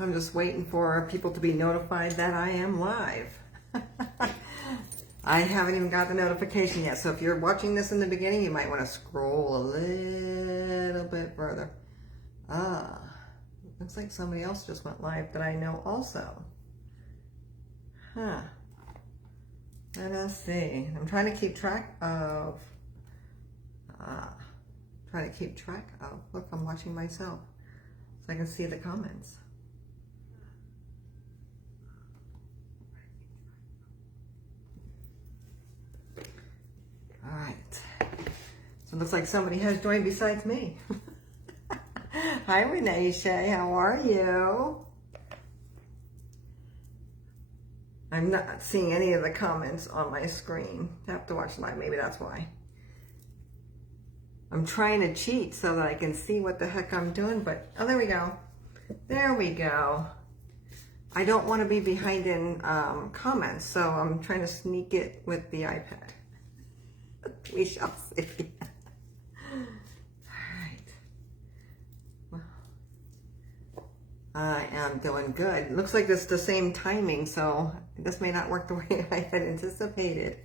I'm just waiting for people to be notified that I am live. I haven't even got the notification yet, so if you're watching this in the beginning, you might want to scroll a little bit further. Looks like somebody else just went live that I know also. Huh. Let us see. I'm trying to keep track of... Look, I'm watching myself so I can see the comments. All right. So it looks like somebody has joined besides me. Hi, Renee Shea. How are you? I'm not seeing any of the comments on my screen. I have to watch live. Maybe that's why. I'm trying to cheat so that I can see what the heck I'm doing, but oh, there we go. There we go. I don't want to be behind in comments, so I'm trying to sneak it with the iPad. We shall see. Alright. Well, I am doing good. Looks like it's the same timing, so this may not work the way I had anticipated.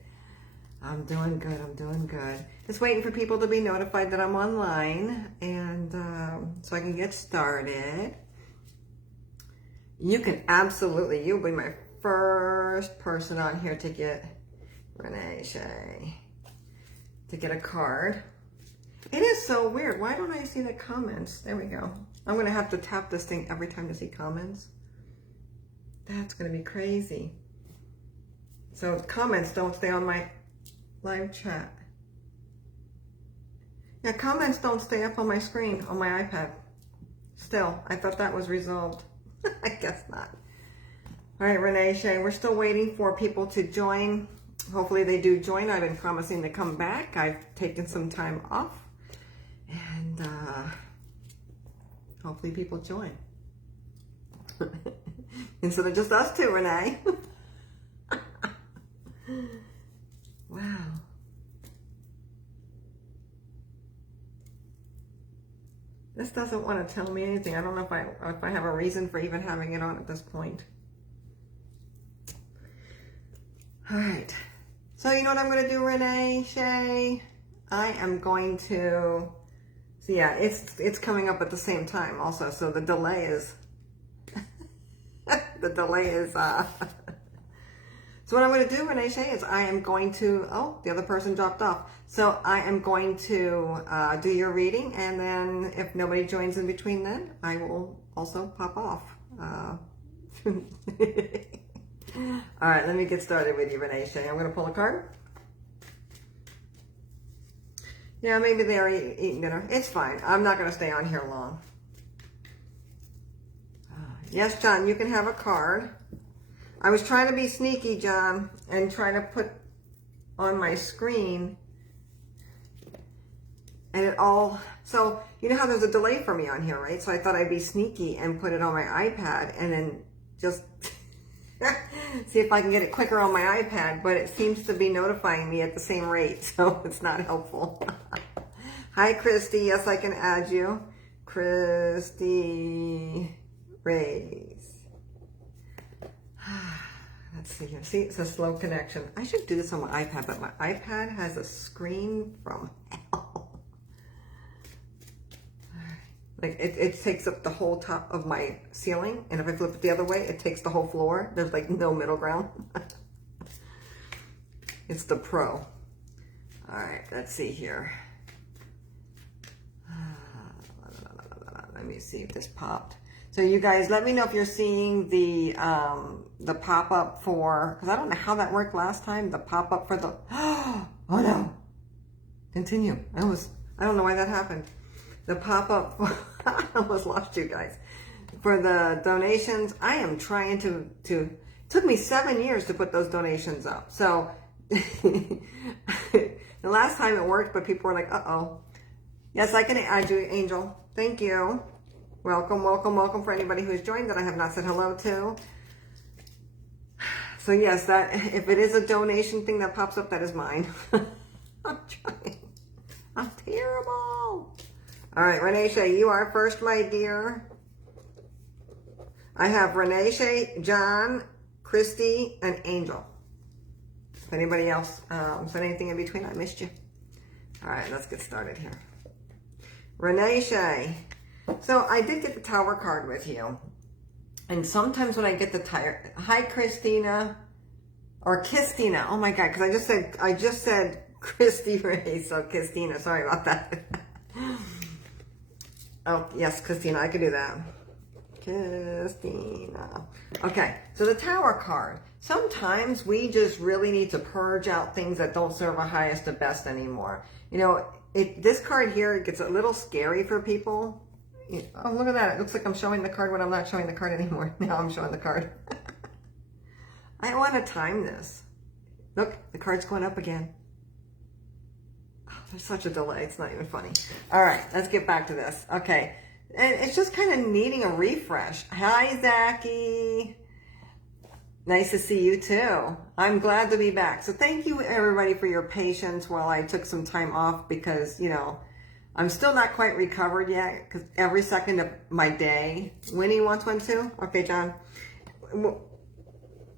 I'm doing good. I'm doing good. Just waiting for people to be notified that I'm online, and so I can get started. You can absolutely, you'll be my first person on here to get Renee Shea. To get a card. It is so weird. Why don't I see the comments? There we go. I'm going to have to tap this thing every time to see comments. That's going to be crazy. So comments don't stay on my live chat. Yeah, comments don't stay up on my screen, on my iPad. Still, I thought that was resolved. I guess not. All right, Renee Shea, we're still waiting for people to join. Hopefully they do join. I've been promising to come back. I've taken some time off. And hopefully people join. Instead of just us two, Renee. Wow. This doesn't want to tell me anything. I don't know if I have a reason for even having it on at this point. All right. So you know what I'm going to do, Renee Shea? I am going to... So yeah, it's coming up at the same time also. So the delay is... the delay is... So what I'm going to do, Renee Shea, is I am going to... Oh, the other person dropped off. So I am going to do your reading. And then if nobody joins in between then, I will also pop off. All right, let me get started with you, Renee Shea. I'm going to pull a card. Yeah, maybe they're eating dinner. It's fine. I'm not going to stay on here long. Yes, John, you can have a card. I was trying to be sneaky, John, and try to put on my screen. And it all... So, you know how there's a delay for me on here, right? So I thought I'd be sneaky and put it on my iPad and then just... see if I can get it quicker on my iPad, but it seems to be notifying me at the same rate, so it's not helpful. Hi, Christy. Yes, I can add you. Christy Rays. Let's see here. See, it's a slow connection. I should do this on my iPad, but my iPad has a screen from hell. Like it takes up the whole top of my ceiling, and if I flip it the other way, it takes the whole floor. There's like no middle ground. It's the Pro. All right, let's see here. Let me see if this popped. So you guys, let me know if you're seeing the pop-up for, because I don't know how that worked last time. The pop-up for the, oh no, continue. I don't know why that happened. The pop-up, I almost lost you guys. For the donations, I am trying to, it took me 7 years to put those donations up. So, the last time it worked, but people were like, uh-oh. Yes, I can add you, Angel. Thank you. Welcome, welcome, welcome for anybody who's joined that I have not said hello to. So yes, that if it is a donation thing that pops up, that is mine. I'm trying. I'm terrible. All right, Renee Shea, you are first, my dear. I have Renee, Shay, John, Christy, and Angel. If anybody else said anything in between, I missed you. All right, let's get started here. Renee, Shay. So I did get the Tower card with you. And sometimes when I get the Tower, hi Christina, or Kistina. Oh my God, because I just said Christy Ray, so Kistina. Sorry about that. Oh yes, Christina, I could do that. Christina. Okay, so the Tower card. Sometimes we just really need to purge out things that don't serve our highest and best anymore. You know, this card here, it gets a little scary for people. Oh, look at that. It looks like I'm showing the card when I'm not showing the card anymore. Now I'm showing the card. I want to time this. Look, the card's going up again. Oh, there's such a delay. It's not even funny. All right, let's get back to this. Okay. And it's just kind of needing a refresh. Hi, Zachy. Nice to see you too. I'm glad to be back. So thank you everybody for your patience while I took some time off because, you know, I'm still not quite recovered yet because every second of my day, Winnie wants one too? Okay, John.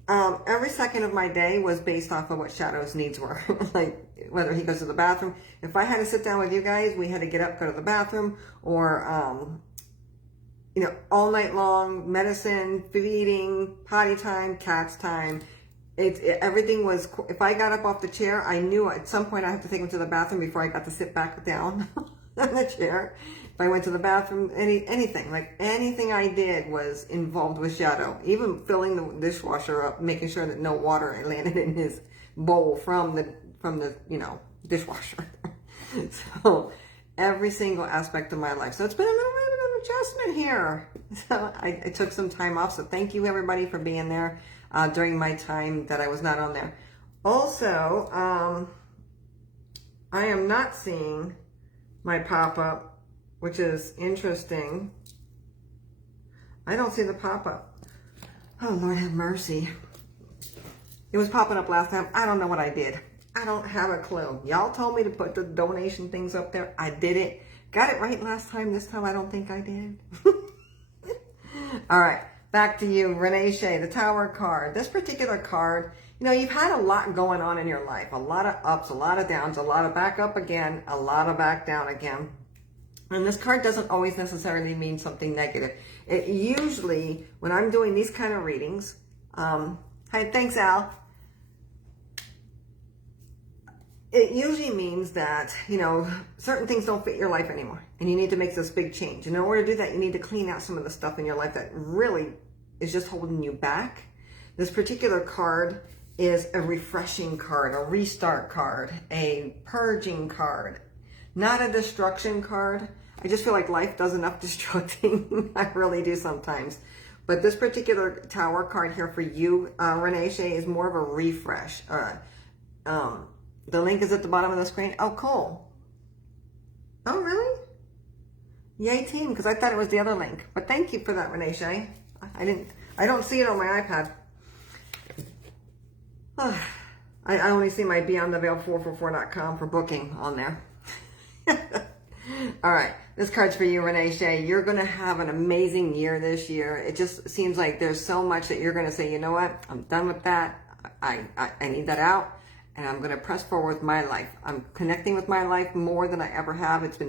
Every second of my day was based off of what Shadow's needs were. Like whether he goes to the bathroom. If I had to sit down with you guys, we had to get up, go to the bathroom, or, you know, all night long, medicine, feeding, potty time, cat's time. Everything was, if I got up off the chair, I knew at some point I had to take him to the bathroom before I got to sit back down on the chair. If I went to the bathroom, anything I did was involved with Shadow. Even filling the dishwasher up, making sure that no water landed in his bowl from the you know, dishwasher. So every single aspect of my life. So it's been a little bit of an adjustment here. So I took some time off. So thank you everybody for being there during my time that I was not on there. Also, I am not seeing my pop-up, which is interesting. I don't see the pop-up. Oh, Lord have mercy. It was popping up last time. I don't know what I did. I don't have a clue. Y'all told me to put the donation things up there. I did it. Got it right last time. This time I don't think I did. All right. Back to you, Renee Shea, the Tower card. This particular card, you know, you've had a lot going on in your life. A lot of ups, a lot of downs, a lot of back up again, a lot of back down again. And this card doesn't always necessarily mean something negative. It usually, when I'm doing these kind of readings, hi, thanks, Al. It usually means that, you know, certain things don't fit your life anymore. And you need to make this big change. And in order to do that, you need to clean out some of the stuff in your life that really is just holding you back. This particular card is a refreshing card, a restart card, a purging card, not a destruction card. I just feel like life does enough destructing. I really do sometimes. But this particular Tower card here for you, Renee Shea, is more of a refresh. The link is at the bottom of the screen. Oh, cool. Oh, really? Yay, team, because I thought it was the other link. But thank you for that, Renee Shea. I don't see it on my iPad. I only see my beyondtheveil444.com for booking on there. All right, this card's for you, Renee Shea. You're going to have an amazing year this year. It just seems like there's so much that you're going to say, you know what? I'm done with that. I need that out. And I'm going to press forward with my life. I'm connecting with my life more than I ever have. It's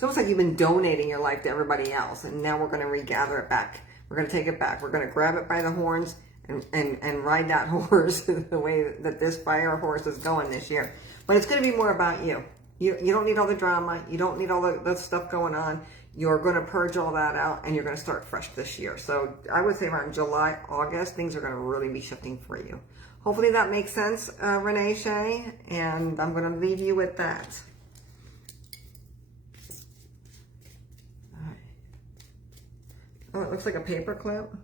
almost like you've been donating your life to everybody else. And now we're going to regather it back. We're going to take it back. We're going to grab it by the horns and ride that horse the way that this fire horse is going this year. But it's going to be more about you. You don't need all the drama. You don't need all the stuff going on. You're going to purge all that out and you're going to start fresh this year. So I would say around July, August, things are going to really be shifting for you. Hopefully that makes sense, Renee Shea, and I'm going to leave you with that. All right. Oh, it looks like a paper clip.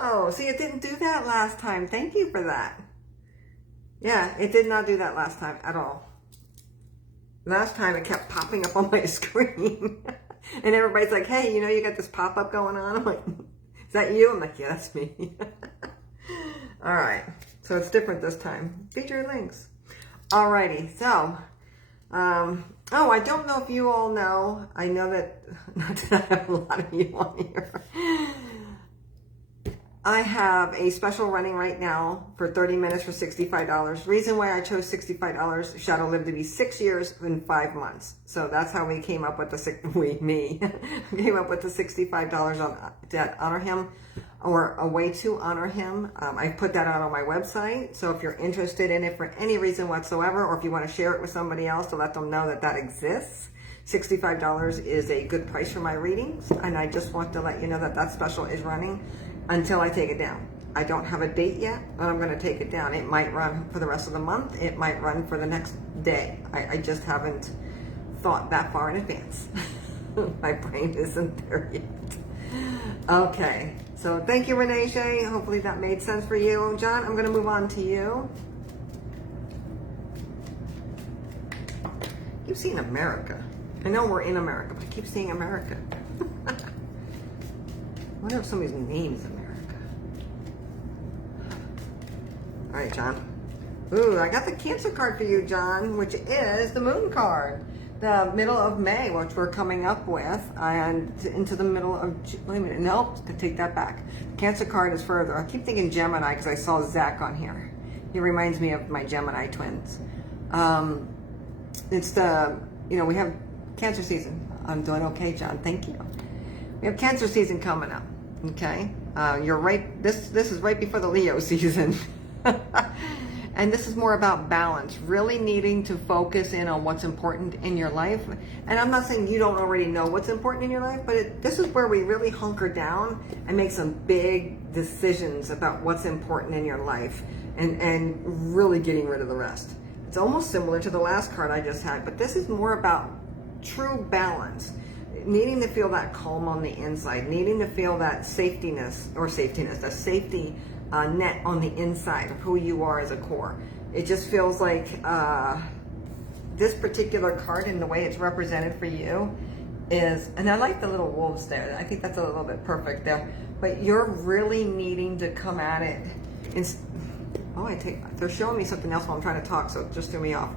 Oh, see, it didn't do that last time. Thank you for that. Yeah, it did not do that last time at all. Last time it kept popping up on my screen. And everybody's like, hey, you know, you got this pop-up going on? I'm like, is that you? I'm like, yeah, that's me. All right, so it's different this time. Feature links. Alrighty, so Oh, I don't know if you all know. I know that, not that I have a lot of you on here. I have a special running right now for 30 minutes for $65. Reason why I chose $65, Shadow lived to be 6 years and 5 months. So that's how we came up with the, came up with the $65 on to honor him, or a way to honor him. I put that out on my website. So if you're interested in it for any reason whatsoever, or if you want to share it with somebody else to let them know that that exists, $65 is a good price for my readings. And I just want to let you know that that special is running until I take it down. I don't have a date yet, but I'm going to take it down. It might run for the rest of the month. It might run for the next day. I just haven't thought that far in advance. My brain isn't there yet. Okay, so thank you, Renee Shea. Hopefully that made sense for you. John, I'm going to move on to you. I keep seeing America. I know we're in America, but I keep seeing America. I wonder if somebody's name is America. All right, John. Ooh, I got the Cancer card for you, John, which is the Moon card. The middle of May, which we're coming up with, and into the middle of, wait a minute, nope, take that back. Cancer card is further. I keep thinking Gemini because I saw Zach on here. He reminds me of my Gemini twins. It's the, we have Cancer season. I'm doing okay, John, thank you. We have Cancer season coming up, okay? You're right, this is right before the Leo season. And this is more about balance, really needing to focus in on what's important in your life. And I'm not saying you don't already know what's important in your life, but this is where we really hunker down and make some big decisions about what's important in your life, and really getting rid of the rest. It's almost similar to the last card I just had, but this is more about true balance. Needing to feel that calm on the inside, needing to feel that that safety net on the inside of who you are as a core. It just feels like this particular card and the way it's represented for you is, and I like the little wolves there. I think that's a little bit perfect there. But you're really needing to come at it. They're showing me something else while I'm trying to talk, so it just threw me off.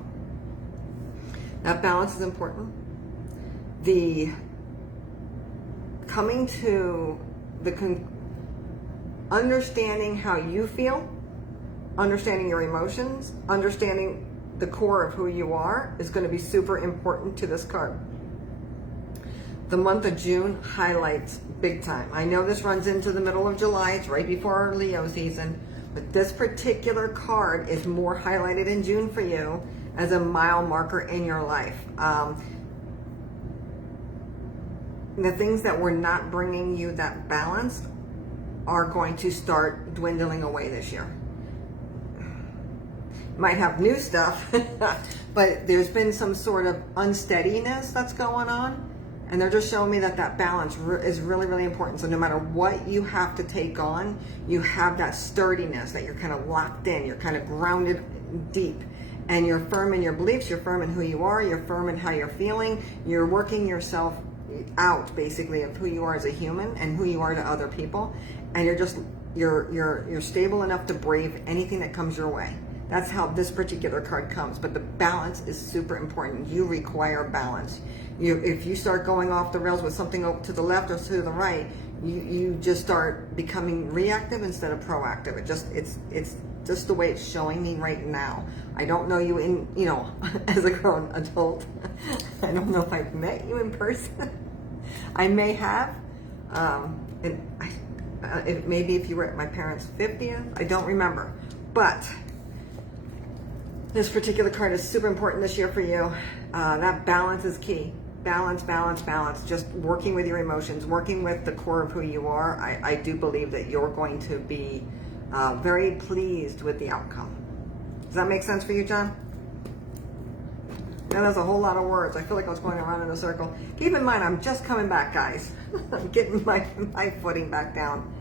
That balance is important. The coming to the understanding how you feel, understanding your emotions, understanding the core of who you are is going to be super important to this card. The month of June highlights big time. I know this runs into the middle of July. It's right before our Leo season, but this particular card is more highlighted in June for you as a mile marker in your life. The things that were not bringing you that balance are going to start dwindling away this year. Might have new stuff, but there's been some sort of unsteadiness that's going on, and they're just showing me that that balance is really, really important. So no matter what you have to take on, you have that sturdiness, that you're kind of locked in, you're kind of grounded deep, and you're firm in your beliefs, you're firm in who you are, you're firm in how you're feeling, you're working yourself out basically of who you are as a human and who you are to other people, and you're stable enough to brave anything that comes your way. That's how this particular card comes. But the balance is super important. You require balance. If you start going off the rails with something to the left or to the right, you just start becoming reactive instead of proactive. It's just the way it's showing me right now. I don't know you as a grown adult. I don't know if I've met you in person. I may have. Maybe if you were at my parents' 50th, I don't remember. But this particular card is super important this year for you. That balance is key. Balance, balance, balance. Just working with your emotions, working with the core of who you are. I do believe that you're going to be very pleased with the outcome. Does that make sense for you, John? Now that's a whole lot of words. I feel like I was going around in a circle. Keep in mind, I'm just coming back, guys. I'm getting my footing back down.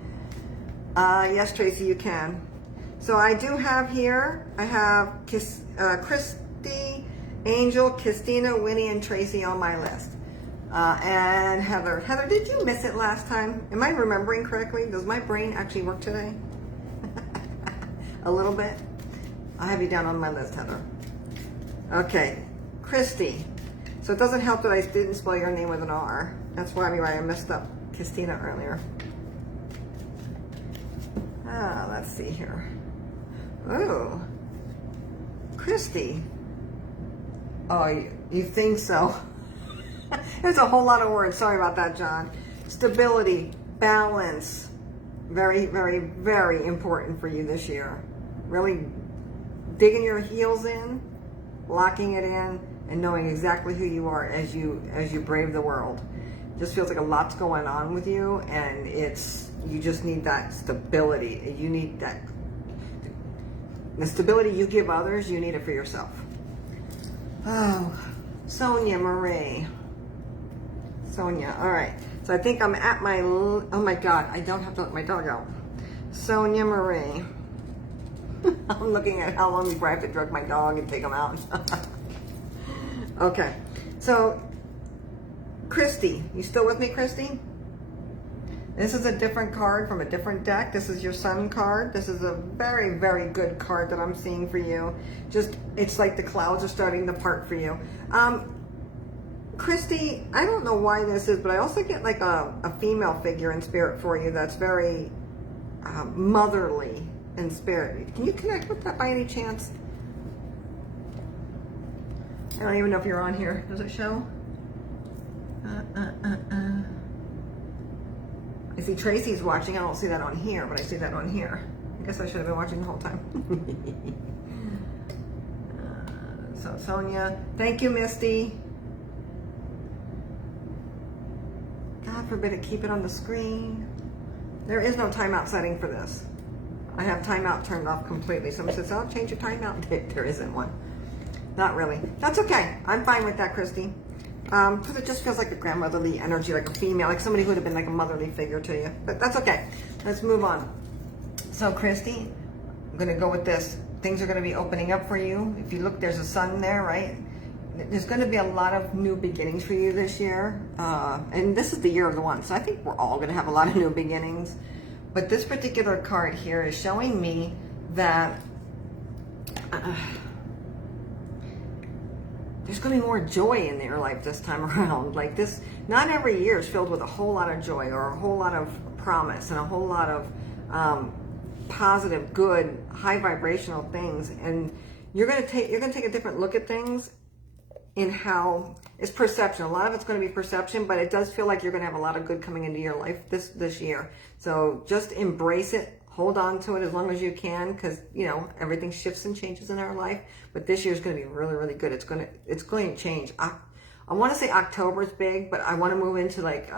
Yes, Tracy, you can. So I do have here, I have Christy, Angel, Christina, Winnie, and Tracy on my list. And Heather. Heather, did you miss it last time? Am I remembering correctly? Does my brain actually work today? A little bit? I'll have you down on my list, Heather. Okay. Christy. So it doesn't help that I didn't spell your name with an R. That's why I messed up Christina earlier. Let's see here. Oh, Christy. Oh, you think so? There's a whole lot of words. Sorry about that, John. Stability, balance. Very, very, very important for you this year. Really digging your heels in, locking it in, and knowing exactly who you are as you brave the world. Just feels like a lot's going on with you, and you just need that stability. You need that. The stability you give others, you need it for yourself. Oh, Sonia Marie. Sonia, all right. So I think I'm at my, oh my God, I don't have to let my dog out. Sonia Marie. I'm looking at how long before I have to drug my dog and take him out. Okay, so Christy, you still with me, Christy? This is a different card from a different deck. This is your Sun card. This is a very, very good card that I'm seeing for you. Just, it's like the clouds are starting to part for you. Christy, I don't know why this is, but I also get like a female figure in spirit for you that's very motherly in spirit. Can you connect with that by any chance? I don't even know if you're on here. Does it show? I see Tracy's watching. I don't see that on here, but I see that on here. I guess I should have been watching the whole time. So Sonia, thank you, Misty. God forbid it keep it on the screen. There is no timeout setting for this. I have timeout turned off completely. Someone says, oh, change your timeout. There isn't one. Not really. That's okay. I'm fine with that, Christy. Because it just feels like a grandmotherly energy, like a female, like somebody who would have been like a motherly figure to you. But that's okay. Let's move on. So, Christy, I'm going to go with this. Things are going to be opening up for you. If you look, there's a sun there, right? There's going to be a lot of new beginnings for you this year. And this is the year of the one. So I think we're all going to have a lot of new beginnings. But this particular card here is showing me that there's going to be more joy in your life this time around. Like this, not every year is filled with a whole lot of joy or a whole lot of promise and a whole lot of positive, good, high vibrational things. And you're going to take a different look at things in how it's perception. A lot of it's going to be perception, but it does feel like you're going to have a lot of good coming into your life this year. So just embrace it. Hold on to it as long as you can, because you know everything shifts and changes in our life. But this year is going to be really, really good. It's going to change. I want to say October is big, but I want to move into like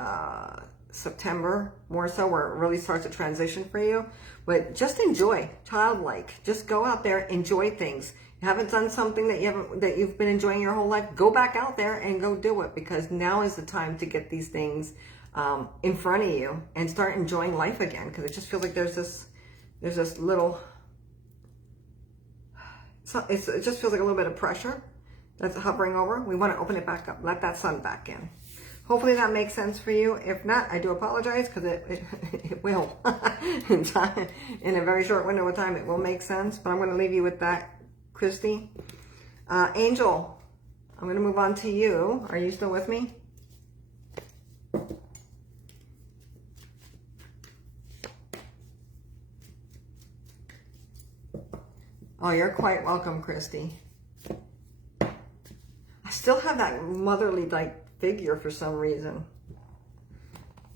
September more so, where it really starts to transition for you. But just enjoy, childlike. Just go out there, enjoy things. You haven't done something that you've been enjoying your whole life. Go back out there and go do it, because now is the time to get these things in front of you and start enjoying life again, because it just feels like there's this little, it just feels like a little bit of pressure that's hovering over. We want to open it back up, let that sun back in. Hopefully that makes sense for you. If not, I do apologize, because it will. In a very short window of time, it will make sense, but I'm going to leave you with that, Christy. Angel, I'm going to move on to you. Are you still with me? Oh, you're quite welcome, Christy. I still have that motherly like figure for some reason.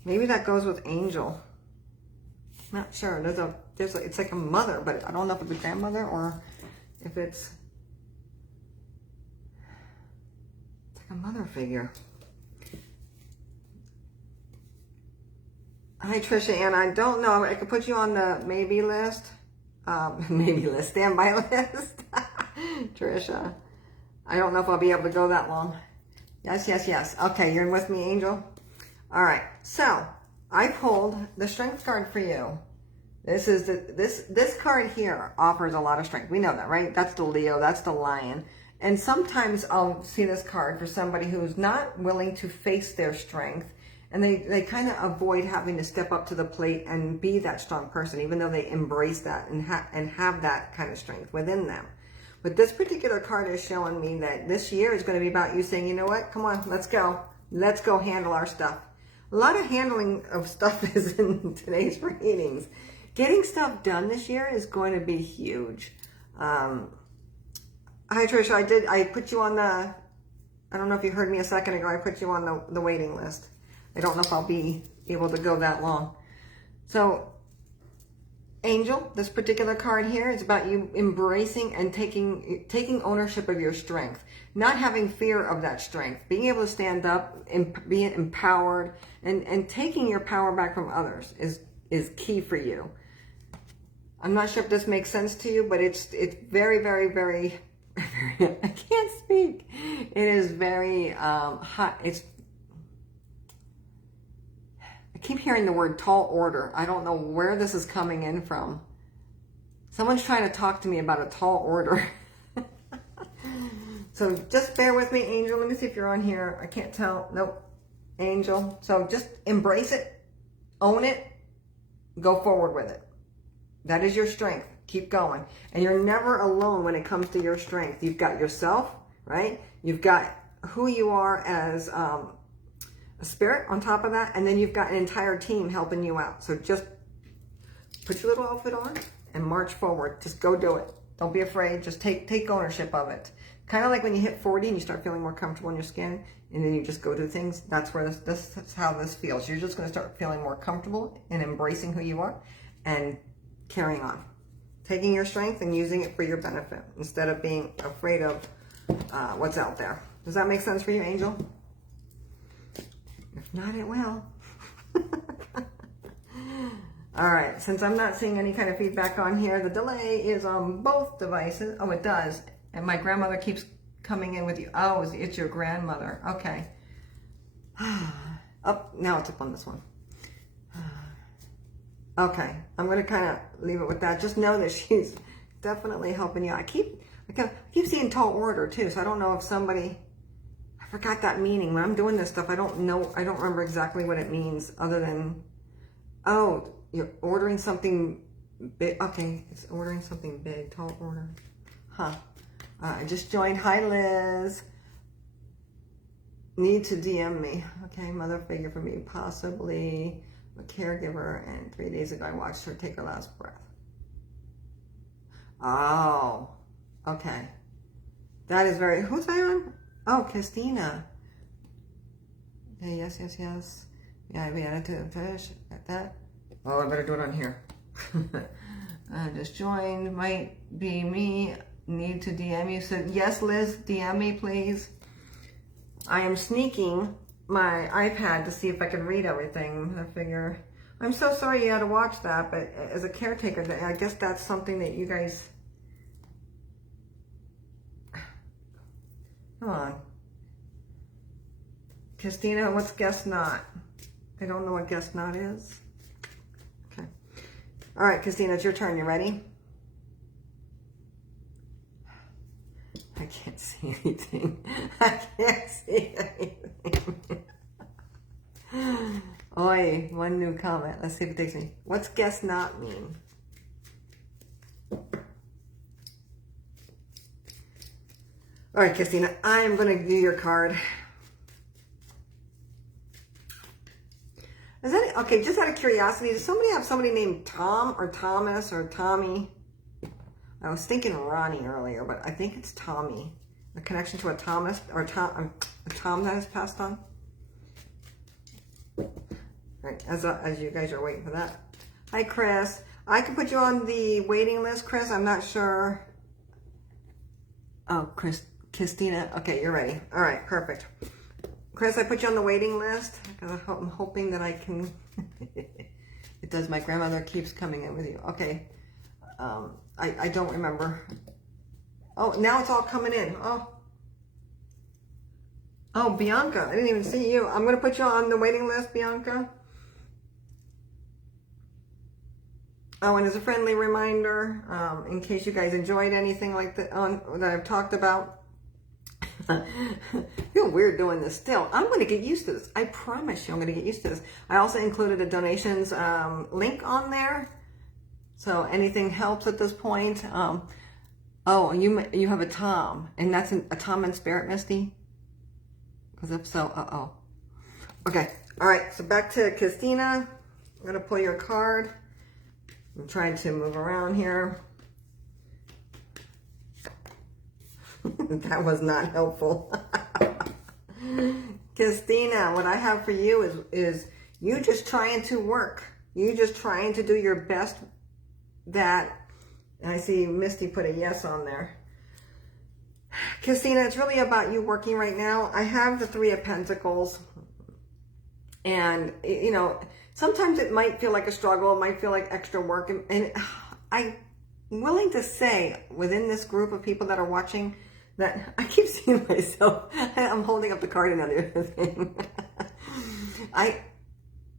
Maybe that goes with Angel. Not sure. It's like a mother, but I don't know if it's a grandmother or if it's like a mother figure. Hi, Trisha Ann. I don't know. I could put you on the maybe list. Standby list. Trisha, I don't know if I'll be able to go that long. Yes. Okay, you're with me, Angel. All right, so I pulled the strength card for you. This card here offers a lot of strength. We know that, right? That's the Leo, that's the Lion. And sometimes I'll see this card for somebody who's not willing to face their strength, and they kind of avoid having to step up to the plate and be that strong person, even though they embrace that and have that kind of strength within them. But this particular card is showing me that this year is going to be about you saying, you know what, come on, let's go. Let's go handle our stuff. A lot of handling of stuff is in today's readings. Getting stuff done this year is going to be huge. Hi, Trisha. I put you on the, I don't know if you heard me a second ago, I put you on the waiting list. I don't know if I'll be able to go that long. So, Angel, this particular card here is about you embracing and taking ownership of your strength. Not having fear of that strength. Being able to stand up and being empowered and taking your power back from others is key for you. I'm not sure if this makes sense to you, but it's very, very, very, very, I can't speak. It is very hot. I keep hearing the word tall order. I don't know where this is coming in from. Someone's trying to talk to me about a tall order. So just bear with me, Angel. Let me see if you're on here. I can't tell. Nope. Angel. So just embrace it. Own it. Go forward with it. That is your strength. Keep going. And you're never alone when it comes to your strength. You've got yourself, right? You've got who you are as a spirit on top of that. And then you've got an entire team helping you out. So just put your little outfit on and march forward. Just go do it. Don't be afraid. Just take ownership of it. Kind of like when you hit 40 and you start feeling more comfortable in your skin and then you just go do things. That's where this is how this feels. You're just going to start feeling more comfortable and embracing who you are and carrying on. Taking your strength and using it for your benefit instead of being afraid of what's out there. Does that make sense for you, Angel? If not, it will. All right, since I'm not seeing any kind of feedback on here, the delay is on both devices. Oh, it does. And my grandmother keeps coming in with you. Oh, it's your grandmother. Okay. Up, now it's up on this one. Okay, I'm going to kind of leave it with that. Just know that she's definitely helping you. I keep seeing tall order too, so I don't know if somebody, I forgot that meaning. When I'm doing this stuff, I don't remember exactly what it means other than, oh, you're ordering something big. Okay, it's ordering something big, tall order. Huh. I just joined. Hi, Liz. Need to DM me. Okay, mother figure for me, possibly a caregiver, and 3 days ago I watched her take her last breath. Oh, okay. That is very, who's that on? Oh, Christina. Okay, yes. Yeah, we added to finish at that. Oh, I better do it on here. I just joined, might be me. Need to DM you. So yes, Liz, DM me, please. I am sneaking my iPad to see if I can read everything. I figure, I'm so sorry you had to watch that, but as a caretaker, I guess that's something that you guys, come on. Christina, what's guess not? I don't know what guess not is. Okay. All right, Christina, it's your turn. You ready? I can't see anything. I can't see anything. Oi, one new comment. Let's see if it takes me. What's guess not mean? All right, Christina, I am going to do your card. Is that okay? Just out of curiosity, does somebody have somebody named Tom or Thomas or Tommy? I was thinking Ronnie earlier, but I think it's Tommy. A connection to a Thomas or a Tom that has passed on. All right, as you guys are waiting for that. Hi, Chris. I can put you on the waiting list, Chris. I'm not sure. Oh, Christina. Okay, you're ready. All right, perfect. Chris, I put you on the waiting list because I'm hoping that I can. It does. My grandmother keeps coming in with you. Okay. I don't remember. Oh, now it's all coming in. Oh, Bianca, I didn't even see you. I'm going to put you on the waiting list, Bianca. Oh, and as a friendly reminder, in case you guys enjoyed anything like that that I've talked about. I feel weird doing this still. I'm going to get used to this. I promise you I'm going to get used to this. I also included a donations link on there. So anything helps at this point. Oh, you have a Tom, and that's a Tom in spirit, Misty? Because if so, uh-oh. Okay, all right, so back to Christina. I'm going to pull your card. I'm trying to move around here. That was not helpful. Christina, what I have for you is you just trying to work. You just trying to do your best. That, and I see Misty put a yes on there. Christina, it's really about you working right now. I have the Three of Pentacles. And, you know, sometimes it might feel like a struggle. It might feel like extra work. And I'm willing to say within this group of people that are watching that I keep seeing myself. I'm holding up the card and other thing. I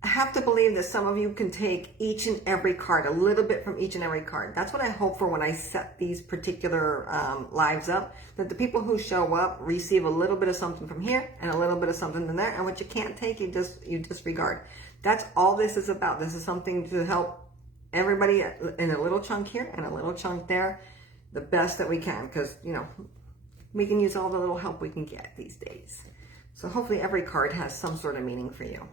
have to believe that some of you can take each and every card, a little bit from each and every card. That's what I hope for when I set these particular lives up, that the people who show up receive a little bit of something from here and a little bit of something from there, and what you can't take, you disregard. That's all this is about. This is something to help everybody in a little chunk here and a little chunk there, the best that we can, because, you know, we can use all the little help we can get these days. So hopefully every card has some sort of meaning for you.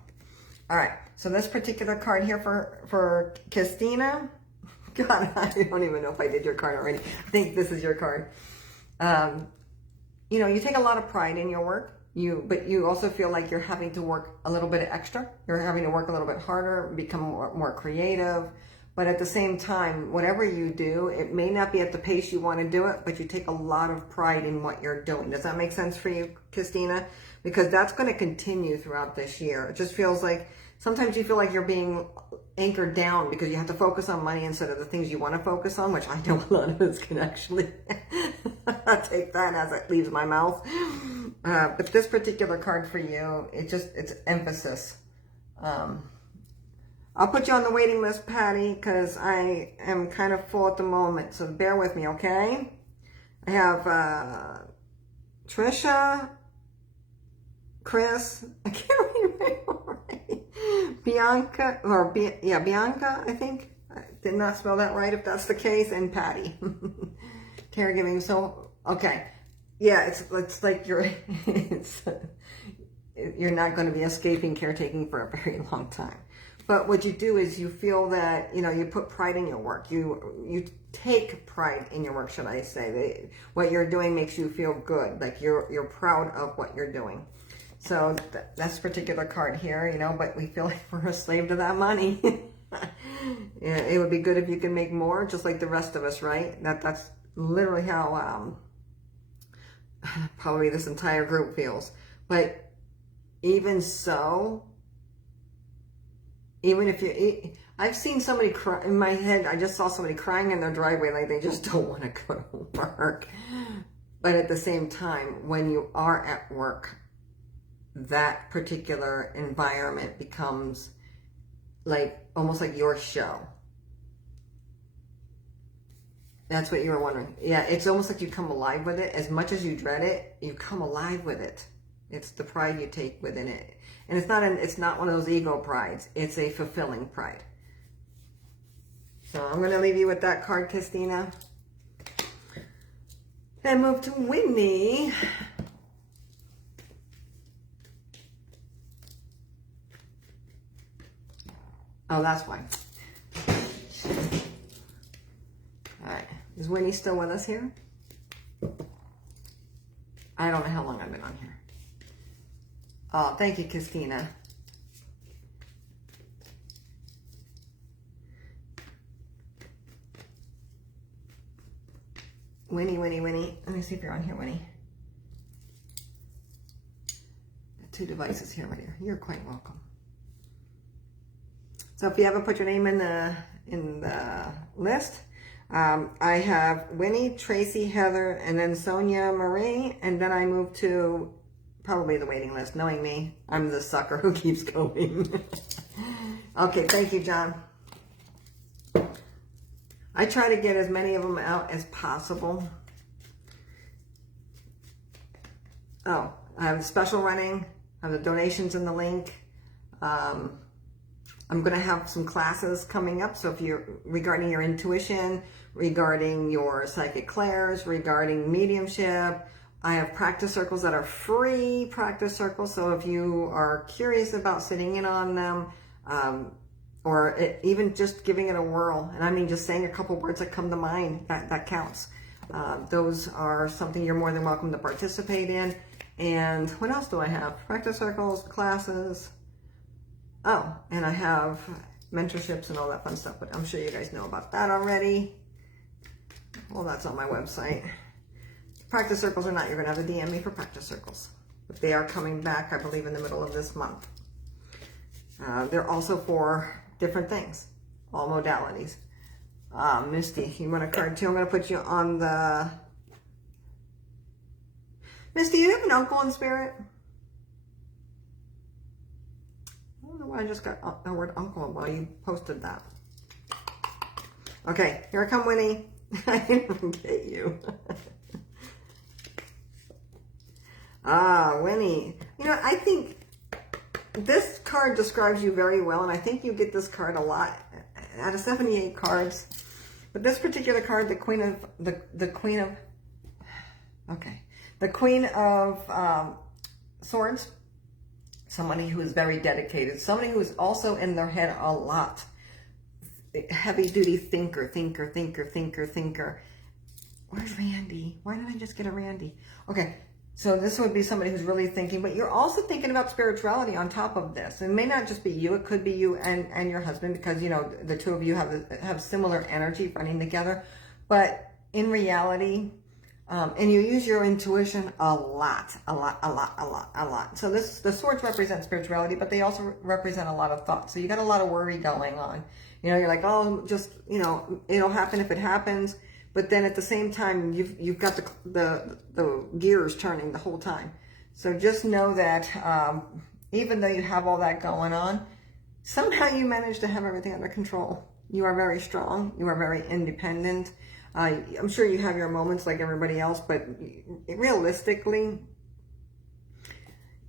All right, so this particular card here for Christina, God, I don't even know if I did your card already. I think this is your card. You know, you take a lot of pride in your work, but you also feel like you're having to work a little bit extra. You're having to work a little bit harder, become more creative. But at the same time, whatever you do, it may not be at the pace you want to do it, but you take a lot of pride in what you're doing. Does that make sense for you, Christina? Because that's going to continue throughout this year. It just feels like sometimes you feel like you're being anchored down because you have to focus on money instead of the things you want to focus on, which I know a lot of us can actually take that as it leaves my mouth. But this particular card for you, it's emphasis. I'll put you on the waiting list, Patty, because I am kind of full at the moment. So bear with me, okay? I have Trisha, Chris, I can't remember, Bianca, Bianca, I think. I did not spell that right if that's the case, and Patty. Caregiving, so, okay. Yeah, it's like you're not going to be escaping caretaking for a very long time. But what you do is you feel that, you know, you put pride in your work. You take pride in your work, should I say. What you're doing makes you feel good. Like you're proud of what you're doing. So that's a particular card here, you know, but we feel like we're a slave to that money. Yeah, it would be good if you can make more, just like the rest of us, right? That's literally how probably this entire group feels. But even so, even if you, I've seen somebody cry in my head. I just saw somebody crying in their driveway, like they just don't want to go to work. But at the same time, when you are at work, that particular environment becomes like almost like your show. That's what you were wondering. Yeah, it's almost like you come alive with it. As much as you dread it, you come alive with it. It's the pride you take within it. And it's not one of those ego prides. It's a fulfilling pride. So I'm going to leave you with that card, Christina. Then move to Whitney. Oh, that's why. All right. Is Whitney still with us here? I don't know how long I've been on here. Oh, thank you, Christina. Winnie. Let me see if you're on here, Winnie. Got two devices here, right here. You're quite welcome. So if you haven't put your name in the list, I have Winnie, Tracy, Heather, and then Sonia Marie, and then I move to probably the waiting list. Knowing me, I'm the sucker who keeps going. Okay, thank you, John. I try to get as many of them out as possible. Oh, I have a special running. I have the donations in the link. I'm going to have some classes coming up. So if you're regarding your intuition, regarding your psychic clairs, regarding mediumship, I have practice circles that are free practice circles. So if you are curious about sitting in on them, even just giving it a whirl, and I mean just saying a couple words that come to mind, that counts. Those are something you're more than welcome to participate in. And what else do I have? Practice circles, classes. Oh, and I have mentorships and all that fun stuff, but I'm sure you guys know about that already. Well, that's on my website. Practice circles or not, you're going to have to DM me for practice circles. But they are coming back, I believe, in the middle of this month. They're also for different things, all modalities. Misty, you want a card too? I'm going to put you on the... Misty, you have an uncle in spirit? I don't know why I just got the word uncle while you posted that. Okay, here I come, Winnie. I didn't forget you. Winnie. You know, I think this card describes you very well, and I think you get this card a lot. Out of 78 cards, but this particular card, the Queen of Swords, somebody who is very dedicated, somebody who is also in their head a lot. Heavy duty thinker. Where's Randy? Why did I just get a Randy? Okay, so this would be somebody who's really thinking, but you're also thinking about spirituality on top of this. It may not just be you, it could be you and your husband, because, you know, the two of you have similar energy running together. But in reality, and you use your intuition a lot. So the swords represent spirituality, but they also represent a lot of thought. So you got a lot of worry going on. You know, you're like, oh, just, you know, it'll happen if it happens. But then at the same time, you've got the gears turning the whole time. So just know that even though you have all that going on, somehow you manage to have everything under control. You are very strong. You are very independent. I'm sure you have your moments like everybody else, but realistically,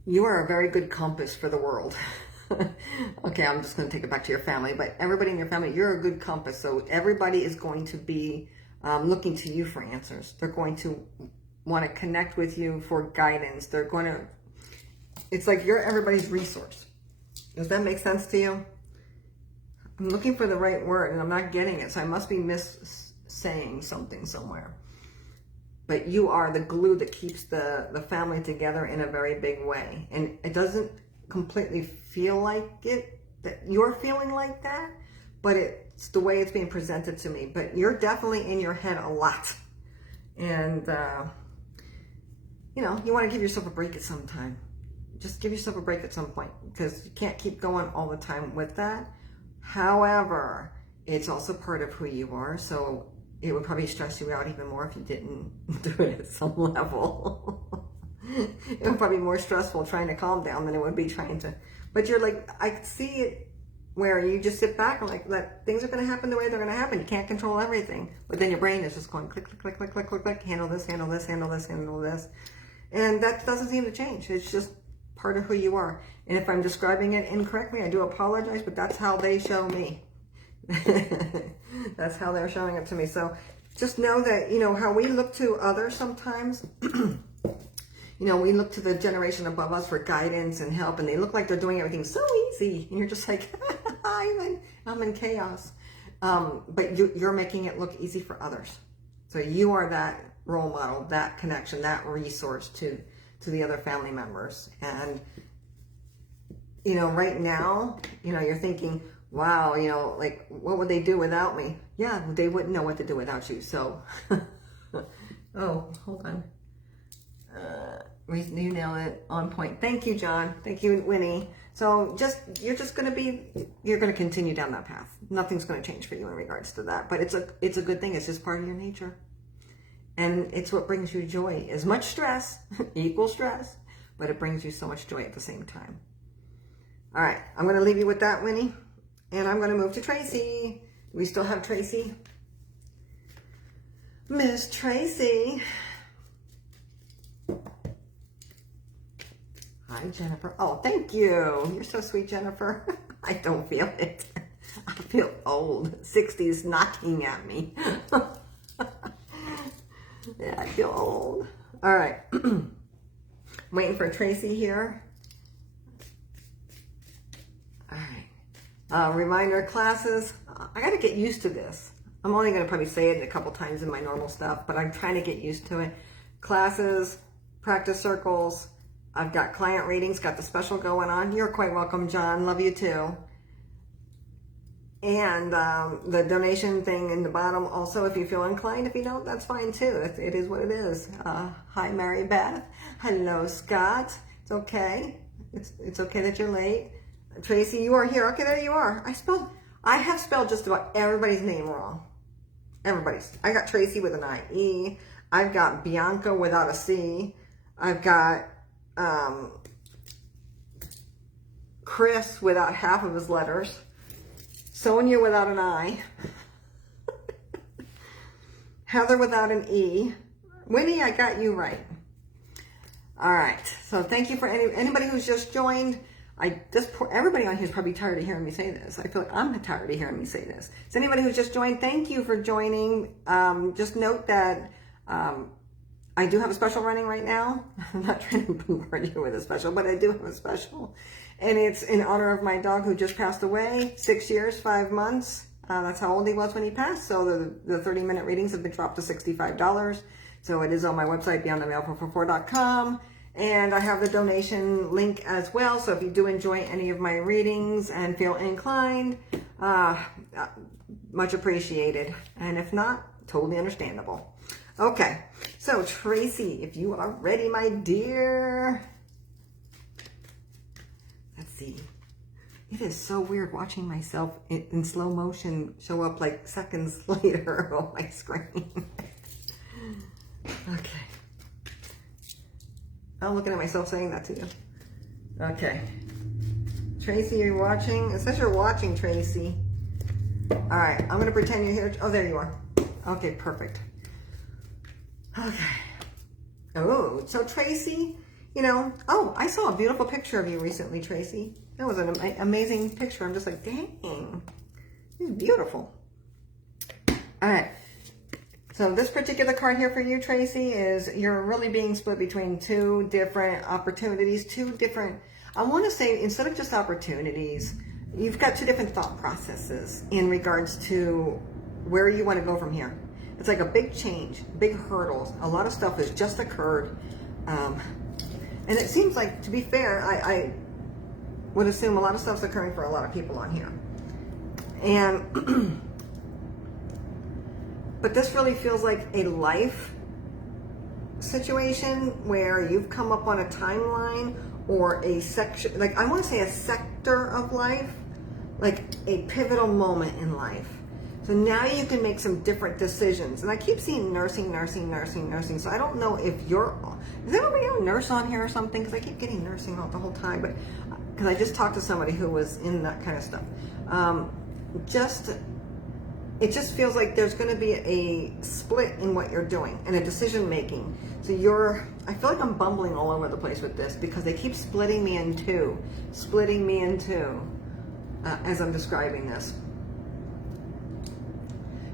you are a very good compass for the world. Okay, I'm just going to take it back to your family, but everybody in your family, you're a good compass. So everybody is going to be looking to you for answers. They're going to want to connect with you for guidance. They're going to, it's like you're everybody's resource. Does that make sense to you? I'm looking for the right word and I'm not getting it, so I must be saying something somewhere. But you are the glue that keeps the family together in a very big way. And it doesn't completely feel like it, that you're feeling like that, but it's the way it's being presented to me. But you're definitely in your head a lot. And, you know, you want to give yourself a break at some time. Just give yourself a break at some point, because you can't keep going all the time with that. However, it's also part of who you are. So it would probably stress you out even more if you didn't do it at some level. It would probably be more stressful trying to calm down than it would be trying to, but you're like, I see it where you just sit back and like, that things are going to happen the way they're going to happen. You can't control everything, but then your brain is just going click, click, click, click, click, click, click, handle this, handle this, handle this, handle this. And that doesn't seem to change. It's just part of who you are. And if I'm describing it incorrectly, I do apologize, but that's how they show me. That's how they're showing it to me. So just know that, you know, how we look to others sometimes, you know, we look to the generation above us for guidance and help, and they look like they're doing everything so easy. And you're just like, I'm in chaos. But you're making it look easy for others. So you are that role model, that connection, that resource to the other family members. And, you know, right now, you know, you're thinking, wow, you know, like, what would they do without me? Yeah, they wouldn't know what to do without you. So, oh, hold on. You nailed it on point. Thank you, John. Thank you, Winnie. So you're going to continue down that path. Nothing's going to change for you in regards to that, but it's a good thing. It's just part of your nature. And it's what brings you joy. As much stress, equal stress, but it brings you so much joy at the same time. All right. I'm going to leave you with that, Winnie. And I'm going to move to Tracy. We still have Tracy. Miss Tracy. Hi, Jennifer. Oh, thank you. You're so sweet, Jennifer. I don't feel it. I feel old. 60s knocking at me. Yeah, I feel old. All right. Waiting for Tracy here. All right. Reminder classes. I got to get used to this. I'm only going to probably say it a couple times in my normal stuff, but I'm trying to get used to it. Classes, practice circles. I've got client readings, got the special going on. You're quite welcome, John. Love you too. And the donation thing in the bottom also, if you feel inclined. If you don't, that's fine too. It is what it is. Hi, Mary Beth. Hello, Scott. It's okay. It's okay that you're late. Tracy, you are here. Okay, there you are. I have spelled just about everybody's name wrong. Everybody's. I got Tracy with an I-E. I've got Bianca without a C. I've got Chris without half of his letters. Sonia without an I. Heather without an E. Winnie, I got you right. All right. So thank you for anybody who's just joined. Everybody on here is probably tired of hearing me say this. I feel like I'm tired of hearing me say this. So anybody who's just joined, thank you for joining. Just note that I do have a special running right now. I'm not trying to bombard you with a special, but I do have a special. And it's in honor of my dog who just passed away, 6 years, 5 months. That's how old he was when he passed. So the 30-minute readings have been dropped to $65. So it is on my website, beyondthemail444.com. And I have the donation link as well. So if you do enjoy any of my readings and feel inclined, much appreciated. And if not, totally understandable. Okay, so Tracy, if you are ready, my dear. Let's see. It is so weird watching myself in slow motion show up like seconds later on my screen. Okay. I'm looking at myself saying that to you. Okay. Tracy, you're watching? It says you're watching, Tracy. All right, I'm going to pretend you're here. Oh, there you are. Okay, perfect. Okay. Oh, so Tracy, I saw a beautiful picture of you recently, Tracy. That was an amazing picture. I'm just like, dang, it's beautiful. All right. So this particular card here for you, Tracy, is you're really being split between two different opportunities, I want to say, instead of just opportunities, you've got two different thought processes in regards to where you want to go from here. It's like a big change, big hurdles. A lot of stuff has just occurred. And it seems like, to be fair, I would assume a lot of stuff's occurring for a lot of people on here. And, but this really feels like a life situation where you've come up on a timeline or a section, like I want to say a sector of life, like a pivotal moment in life. So now you can make some different decisions. And I keep seeing nursing. So I don't know if is anybody a nurse on here or something? Because I keep getting nursing all the whole time. But because I just talked to somebody who was in that kind of stuff. It just feels like there's going to be a split in what you're doing and a decision making. So I feel like I'm bumbling all over the place with this because they keep splitting me in two as I'm describing this.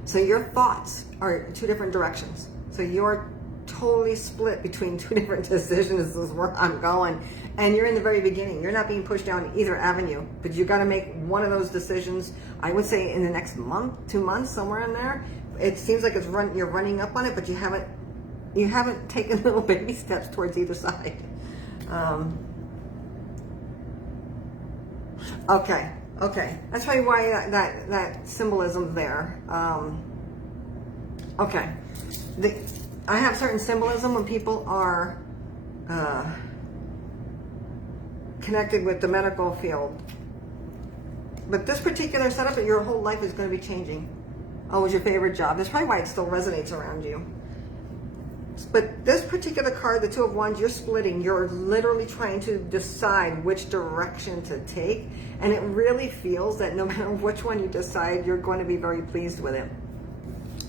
So your thoughts are two different directions. So you're totally split between two different decisions. This is where I'm going. And you're in the very beginning. You're not being pushed down either avenue, but you got to make one of those decisions. I would say in the next month, 2 months, somewhere in there. It seems like you're running up on it, but you haven't taken little baby steps towards either side. Okay. That's probably why that symbolism's there. Okay. I have certain symbolism when people are connected with the medical field. But this particular setup, your whole life is going to be changing. Oh, was your favorite job? That's probably why it still resonates around you. But this particular card, the Two of Wands, you're splitting. You're literally trying to decide which direction to take. And it really feels that no matter which one you decide, you're going to be very pleased with it.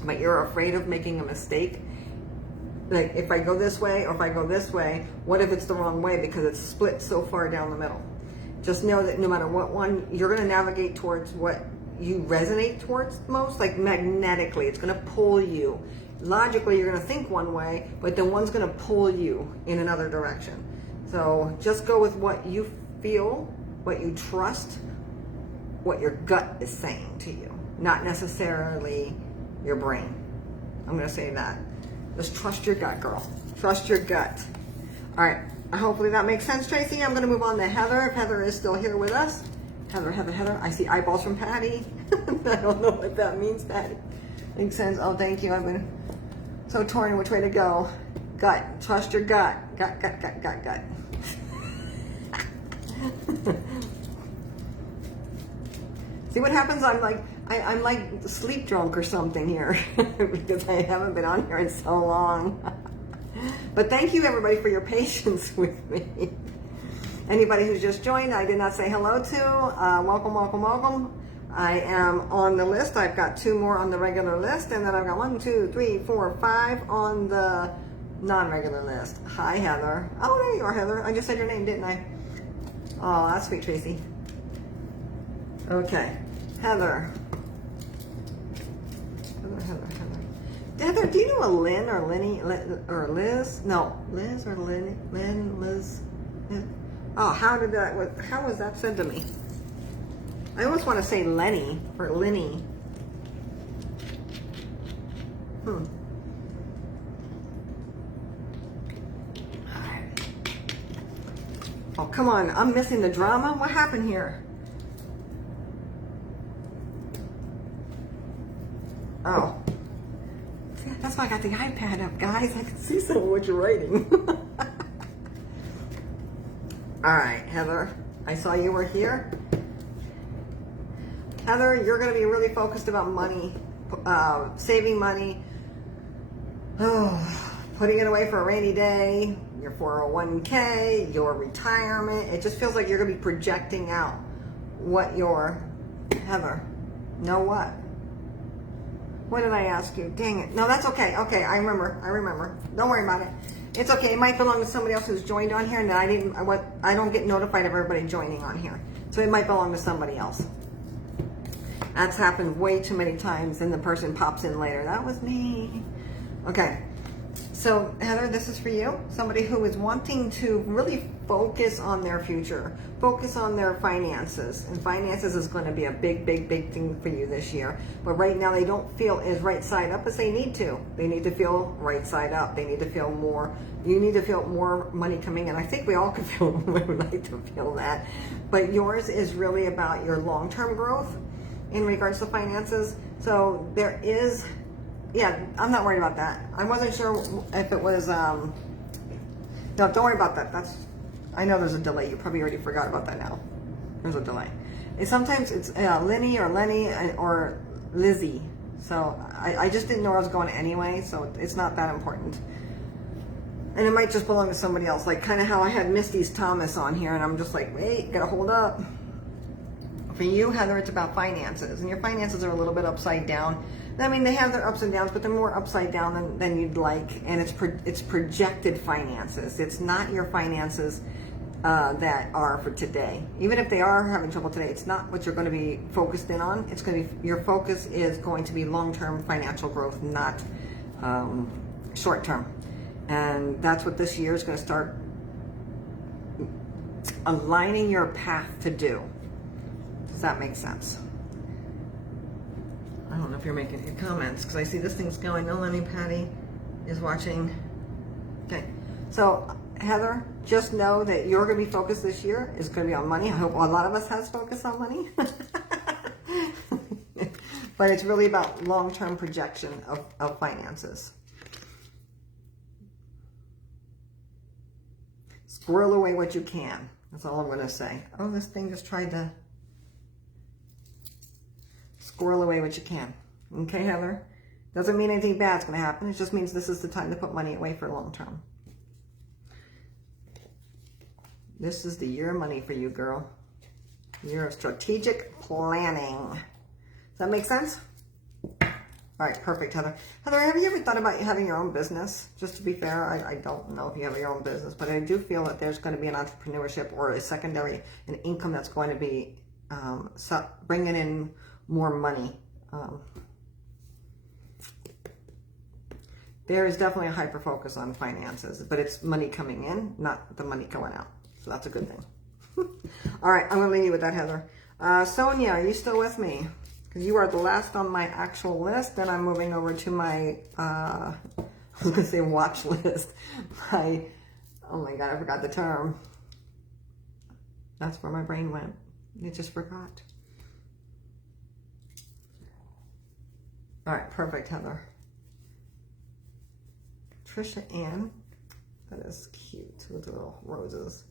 But you're afraid of making a mistake. like if I go this way or if I go this way, what if it's the wrong way because it's split so far down the middle? Just know that no matter what one, you're going to navigate towards what you resonate towards most, like magnetically. It's going to pull you. Logically, you're going to think one way, but then one's going to pull you in another direction. So just go with what you feel, what you trust, what your gut is saying to you, not necessarily your brain. I'm going to say that. Just trust your gut, girl. Trust your gut. All right. Hopefully that makes sense, Tracy. I'm going to move on to Heather, if Heather is still here with us. Heather. I see eyeballs from Patty. I don't know what that means, Patty. Makes sense. Oh, thank you. I've been so torn which way to go. Gut. Trust your gut. Gut. See what happens? I'm like sleep drunk or something here because I haven't been on here in so long. But thank you everybody for your patience with me. Anybody who's just joined, I did not say hello to. Welcome. I am on the list. I've got 2 more on the regular list, and then I've got 1, 2, 3, 4, 5 on the non-regular list. Hi, Heather. Oh, there you are, Heather. I just said your name, didn't I? Oh, that's sweet, Tracy. Okay, Heather. Heather, do you know a Lynn or Lenny or Liz? No, Liz or Liz. Oh, how was that said to me? I always want to say Lenny or Linny. Oh, come on, I'm missing the drama. What happened here? Oh. That's why I got the iPad up, guys. I can see some of what you're writing. All right, Heather. I saw you were here. Heather, you're going to be really focused about money, saving money, putting it away for a rainy day, your 401k, your retirement. It just feels like you're going to be projecting out what your, Heather, know what? What did I ask you? Dang it. No, that's okay. Okay, I remember. Don't worry about it. It's okay. It might belong to somebody else who's joined on here, and I don't get notified of everybody joining on here. So it might belong to somebody else. That's happened way too many times, and the person pops in later. That was me. Okay. So, Heather, this is for you. Somebody who is wanting to really focus on their future, focus on their finances. And finances is going to be a big thing for you this year. But right now, they don't feel as right side up as they need to. They need to feel right side up. They need to feel more. You need to feel more money coming in. I think we all could feel, we would like to feel that. But yours is really about your long-term growth in regards to finances. So there is... Yeah, I'm not worried about that. I wasn't sure if it was, no, don't worry about that. I know there's a delay. You probably already forgot about that now. There's a delay. Sometimes it's Lenny or Lenny or Lizzie. So I just didn't know where I was going anyway, so it's not that important. And it might just belong to somebody else, like kind of how I had Misty's Thomas on here, and I'm just like, wait, gotta hold up. For you, Heather, it's about finances, and your finances are a little bit upside down. I mean, they have their ups and downs, but they're more upside down than you'd like, and it's projected finances. It's not your finances that are for today. Even if they are having trouble today, it's not what you're going to be focused in on. It's going to be, your focus is going to be long-term financial growth, not short-term. And that's what this year is going to start aligning your path to do. Does that make sense? I don't know if you're making any comments because I see this thing's going. Oh, Lenny Patty is watching. Okay. So, Heather, just know that you're going to be focused this year is going to be on money. I hope a lot of us has focus on money. But it's really about long-term projection of finances. Squirrel away what you can. That's all I'm going to say. Oh, this thing just tried to... Squirrel away what you can. Okay, Heather? Doesn't mean anything bad's going to happen. It just means this is the time to put money away for long term. This is the year of money for you, girl. Year of strategic planning. Does that make sense? All right, perfect, Heather. Heather, have you ever thought about having your own business? Just to be fair, I don't know if you have your own business, but I do feel that there's going to be an entrepreneurship or a secondary, an income that's going to be bringing in more money. There is definitely a hyper focus on finances, but it's money coming in, not the money going out. So that's a good thing. All right, I'm going to leave you with that, Heather. Sonia, are you still with me? Because you are the last on my actual list. Then I'm moving over to my, I was going to say watch list. My, oh my God, I forgot the term. That's where my brain went. It just forgot. All right, perfect, Heather. Trisha Ann. That is cute with the little roses.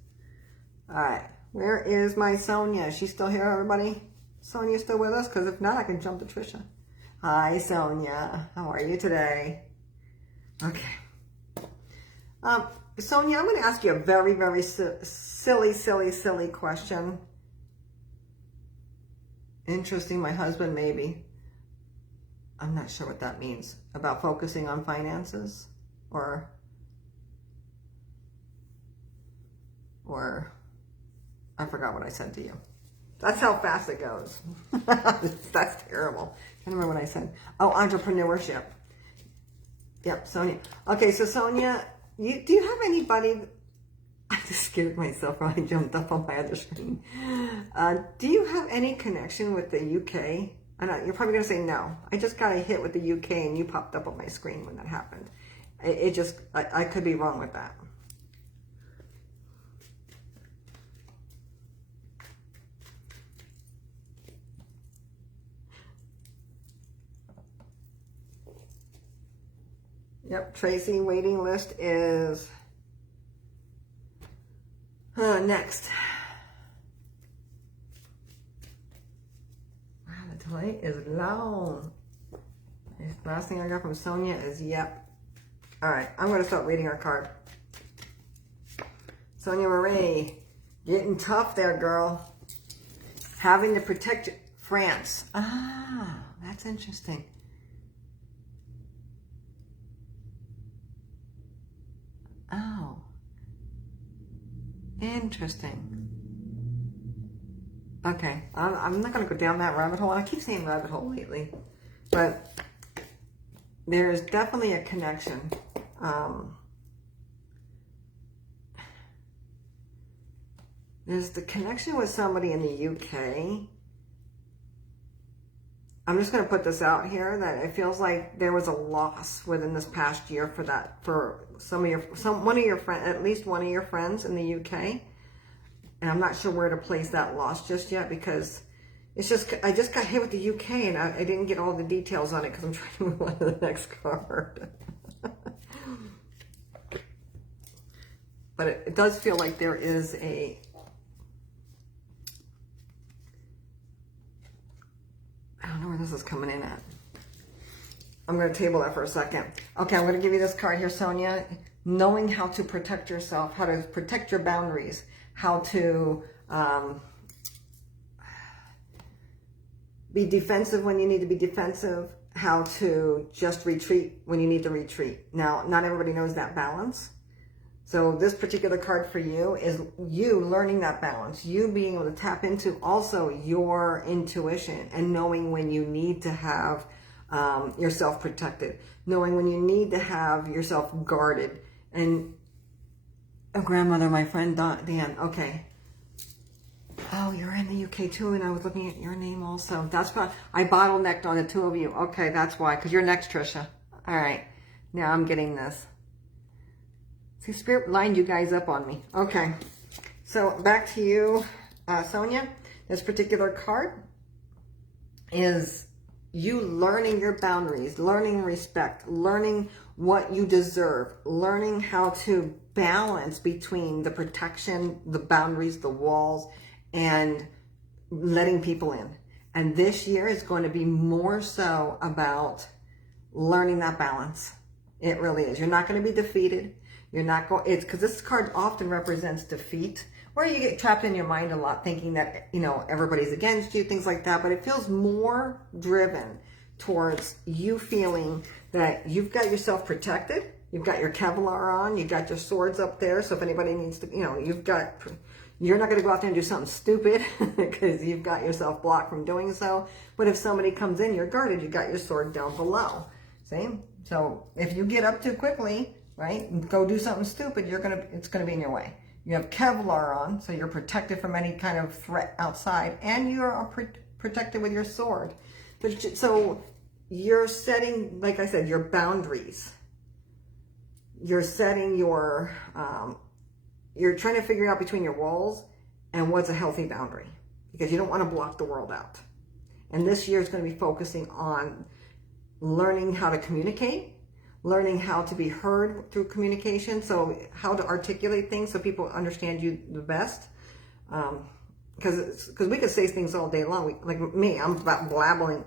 All right, where is my Sonia? Is she still here, everybody? Sonia still with us? Because if not, I can jump to Trisha. Hi, Sonia. How are you today? Okay. Sonia, I'm going to ask you a very, very silly question. Interesting, my husband, maybe. I'm not sure what that means. About focusing on finances? Or I forgot what I said to you. That's how fast it goes. That's terrible. I can't remember what I said. Oh, entrepreneurship. Yep, Sonia. Okay, so Sonia, do you have anybody? I just scared myself when I jumped up on my other screen. Do you have any connection with the UK? I know you're probably going to say no. I just got a hit with the UK and you popped up on my screen when that happened. I could be wrong with that. Yep, Tracy, waiting list is next. Wow, the delay is long. The last thing I got from Sonia is yep. All right, I'm going to start reading her card. Sonia Marie, getting tough there, girl. Having to protect France. Ah, that's interesting. Oh, interesting. Okay, I'm not going to go down that rabbit hole. I keep saying rabbit hole lately, but there is definitely a connection. There's the connection with somebody in the UK. I'm just going to put this out here that it feels like there was a loss within this past year for one of your friends, at least one of your friends in the UK. And I'm not sure where to place that loss just yet because it's just, I just got hit with the UK and I didn't get all the details on it because I'm trying to move on to the next card. But it does feel like there is a, I don't know where this is coming in at. I'm going to table that for a second. Okay, I'm going to give you this card here, Sonia. Knowing how to protect yourself, how to protect your boundaries, how to be defensive when you need to be defensive, how to just retreat when you need to retreat. Now, not everybody knows that balance. So this particular card for you is you learning that balance, you being able to tap into also your intuition and knowing when you need to have yourself protected, knowing when you need to have yourself guarded. And a grandmother, my friend Dan, okay. Oh, you're in the UK too, and I was looking at your name also. That's why I bottlenecked on the two of you. Okay, that's why, because you're next, Trisha. All right, now I'm getting this. See, Spirit lined you guys up on me. Okay, so back to you, Sonia. This particular card is you learning your boundaries, learning respect, learning what you deserve, learning how to balance between the protection, the boundaries, the walls, and letting people in. And this year is going to be more so about learning that balance. It really is. You're not going to be defeated. You're not going, it's because this card often represents defeat, where you get trapped in your mind a lot thinking that, you know, everybody's against you, things like that. But it feels more driven towards you feeling that you've got yourself protected. You've got your Kevlar on. You've got your swords up there. So if anybody needs to, you're not going to go out there and do something stupid because you've got yourself blocked from doing so. But if somebody comes in, you're guarded. You got your sword down below. See? So if you get up too quickly, right, and go do something stupid, it's going to be in your way. You have Kevlar on, so you're protected from any kind of threat outside, and you're protected with your sword. So you're setting, like I said, your boundaries. You're setting your, you're trying to figure out between your walls and what's a healthy boundary, because you don't want to block the world out. And this year is going to be focusing on learning how to communicate, learning how to be heard through communication, so how to articulate things so people understand you the best. Because we could say things all day long. Like me, I'm about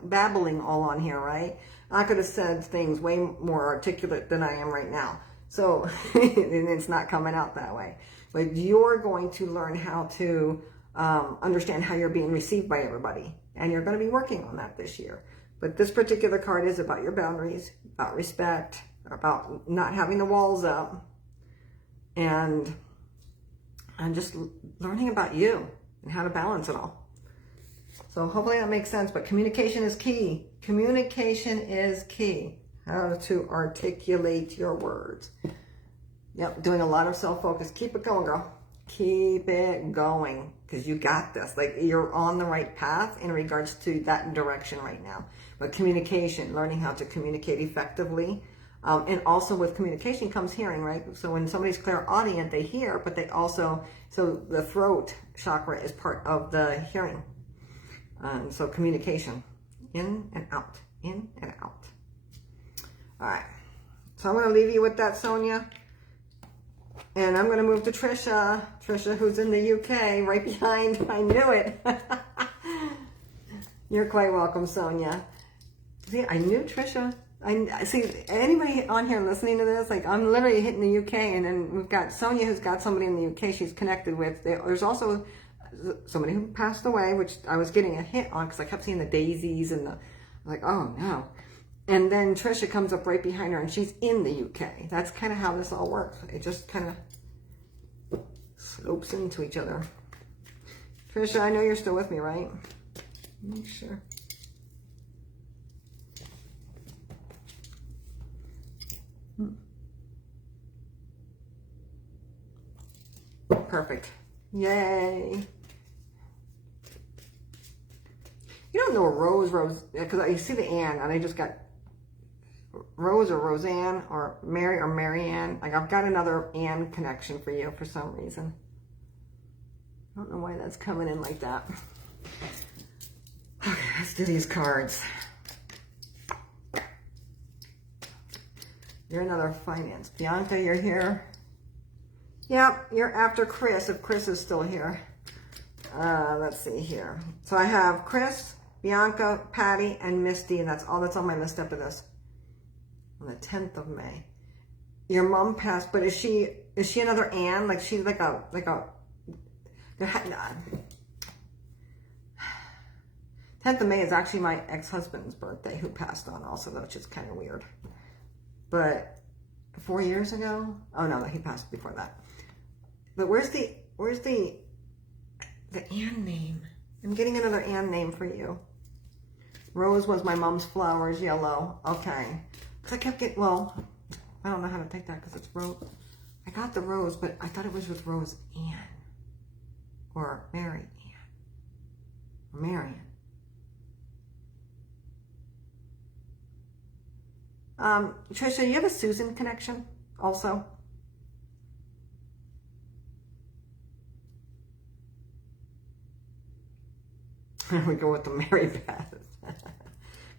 babbling all on here, right? I could have said things way more articulate than I am right now. So, and it's not coming out that way. But you're going to learn how to understand how you're being received by everybody. And you're going to be working on that this year. But this particular card is about your boundaries, about respect, about not having the walls up, and just learning about you and how to balance it all. So hopefully that makes sense, but communication is key. Communication is key. How to articulate your words. Yep, doing a lot of self-focus. Keep it going, girl. Keep it going, because you got this. Like, you're on the right path in regards to that direction right now. But communication, learning how to communicate effectively. And also with communication comes hearing, right? So when somebody's clairaudient, they hear, but they also, so the throat chakra is part of the hearing. So communication, in and out, in and out. All right. So I'm going to leave you with that, Sonia. And I'm going to move to Trisha. Trisha, who's in the UK, right behind. I knew it. You're quite welcome, Sonia. See, I knew Trisha. I see anybody on here listening to this, like, I'm literally hitting the UK, and then we've got Sonia, who's got somebody in the UK she's connected with. There's also somebody who passed away, which I was getting a hit on because I kept seeing the daisies and the, like, oh no. And then Trisha comes up right behind her, and she's in the UK. That's kind of how this all works. It just kind of slopes into each other. Trisha, I know you're still with me, right? Make sure. Perfect. Yay. You don't know Rose, because I see the Ann, and I just got Rose or Roseanne or Mary or Marianne. Like, I've got another Ann connection for you for some reason. I don't know why that's coming in like that. Okay, let's do these cards. You're another finance. Bianca, you're here. Yep, you're after Chris, if Chris is still here. Let's see here. So I have Chris, Bianca, Patty, and Misty, and that's all that's on my list after this. On the 10th of May. Your mom passed, but is she another Anne? Like, she's like a 10th of May is actually my ex-husband's birthday, who passed on also, which is kind of weird. But 4 years ago? Oh no, he passed before that. But where's the Ann name? I'm getting another Ann name for you. Rose was my mom's flowers, yellow. Okay. Because I kept getting, well, I don't know how to take that because it's Rose. I got the Rose, but I thought it was with Rose Ann. Or Mary Ann. Or Marion. Trisha, you have a Susan connection also? Here we go with the Mary Beth.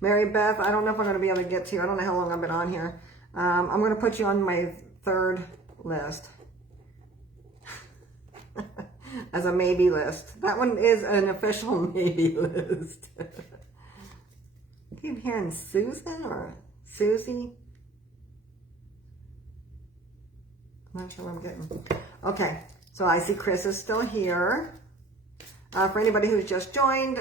Mary Beth, I don't know if I'm going to be able to get to you. I don't know how long I've been on here. I'm going to put you on my third list. As a maybe list. That one is an official maybe list. I keep hearing Susan or Susie. I'm not sure what I'm getting. Okay, so I see Chris is still here. For anybody who's just joined,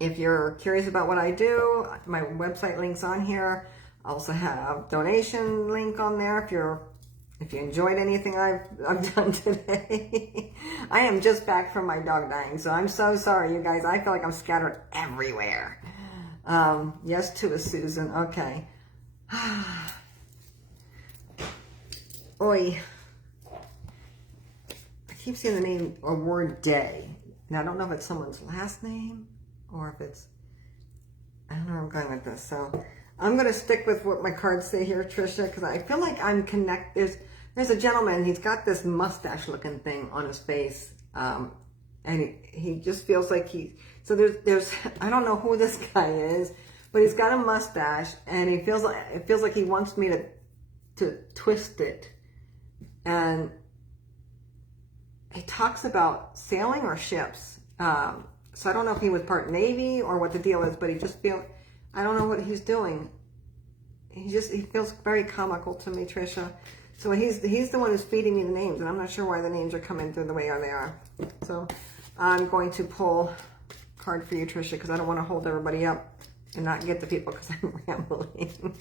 If you're curious about what I do, my website link's on here. I also have donation link on there if you enjoyed anything I've done today. I am just back from my dog dying, so I'm so sorry, you guys. I feel like I'm scattered everywhere. Yes to a Susan. Okay. Oi. I keep seeing the name or word Day. Now, I don't know if it's someone's last name or if it's... I don't know where I'm going with this. So I'm going to stick with what my cards say here, Trisha, because I feel like I'm connected. There's a gentleman. He's got this mustache-looking thing on his face. And he just feels like so there's I don't know who this guy is, but he's got a mustache, and it feels like he wants me to twist it. And he talks about sailing or ships. So I don't know if he was part Navy or what the deal is, but I don't know what he's doing. He feels very comical to me, Trisha. So he's the one who's feeding me the names, and I'm not sure why the names are coming through the way they are. So I'm going to pull a card for you, Trisha, because I don't want to hold everybody up and not get the people because I'm rambling.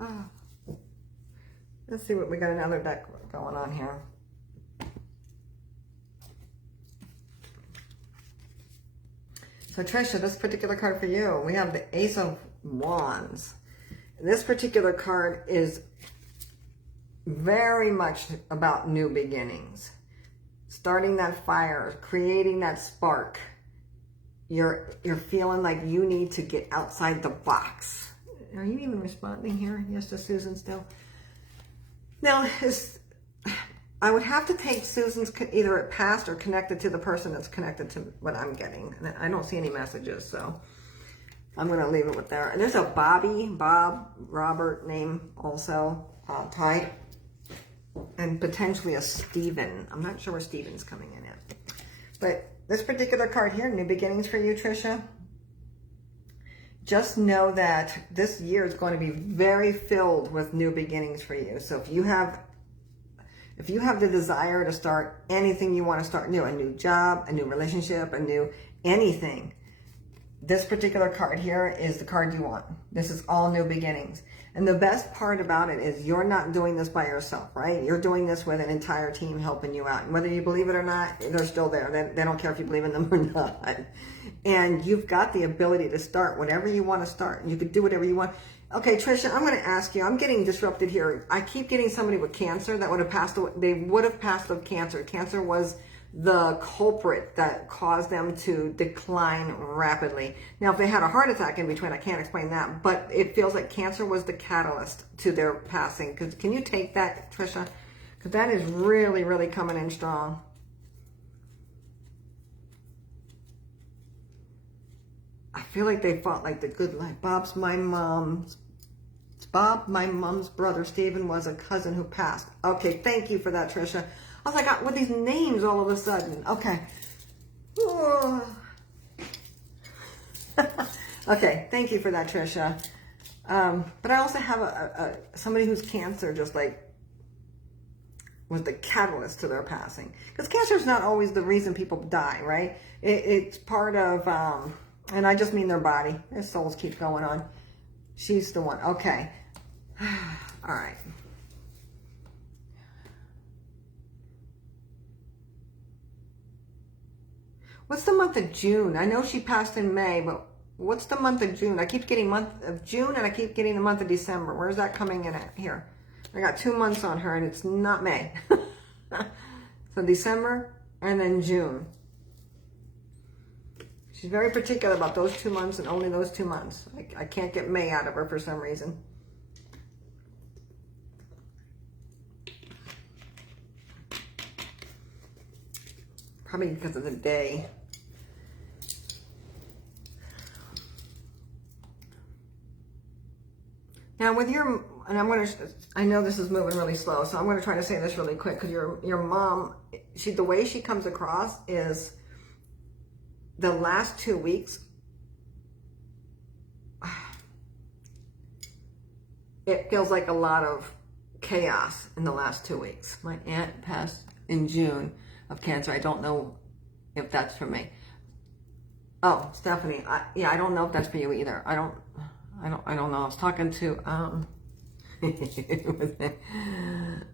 Oh. Let's see what we got. Another deck going on here. So Trisha, this particular card for you, we have the Ace of Wands. This particular card is very much about new beginnings. Starting that fire, creating that spark. You're feeling like you need to get outside the box. Are you even responding here? Yes to Susan still. Now, I would have to take Susan's either past or connected to the person that's connected to what I'm getting. And I don't see any messages, so I'm going to leave it with there. And there's a Bob, Robert name also tied. And potentially a Stephen. I'm not sure where Stephen's coming in at. But this particular card here, new beginnings for you, Trisha. Just know that this year is going to be very filled with new beginnings for you. So if you have the desire to start anything you want to start new, a new job, a new relationship, a new anything, this particular card here is the card you want. This is all new beginnings. And the best part about it is you're not doing this by yourself, right? You're doing this with an entire team helping you out. And whether you believe it or not, they're still there. They don't care if you believe in them or not. And you've got the ability to start whatever you want to start. You could do whatever you want. Okay, Trisha, I'm going to ask you. I'm getting disrupted here. I keep getting somebody with cancer that would have passed away. They would have passed of cancer. Cancer was the culprit that caused them to decline rapidly. Now, if they had a heart attack in between, I can't explain that, but it feels like cancer was the catalyst to their passing. Can you take that, Trisha? Because that is really, really coming in strong. I feel like they fought like the good life. Bob, my mom's brother. Stephen was a cousin who passed. Okay, thank you for that, Trisha. I was like, what these names all of a sudden? Okay. Okay, thank you for that, Trisha. But I also have somebody whose cancer just like was the catalyst to their passing. Because cancer is not always the reason people die, right? It's part of, and I just mean their body. Their souls keep going on. She's the one. Okay. All right. What's the month of June? I know she passed in May, but what's the month of June? I keep getting month of June and I keep getting the month of December. Where's that coming in at here? I got 2 months on her and it's not May. So December and then June. She's very particular about those 2 months and only those 2 months. I can't get May out of her for some reason. Probably because of the day. Now with your, and I know this is moving really slow, so I'm going to try to say this really quick, because your mom, the way she comes across is the last 2 weeks, it feels like a lot of chaos in the last 2 weeks. My aunt passed in June of Cancer. I don't know if that's for me. Oh, Stephanie. Yeah, I don't know if that's for you either. I don't know. I was talking to who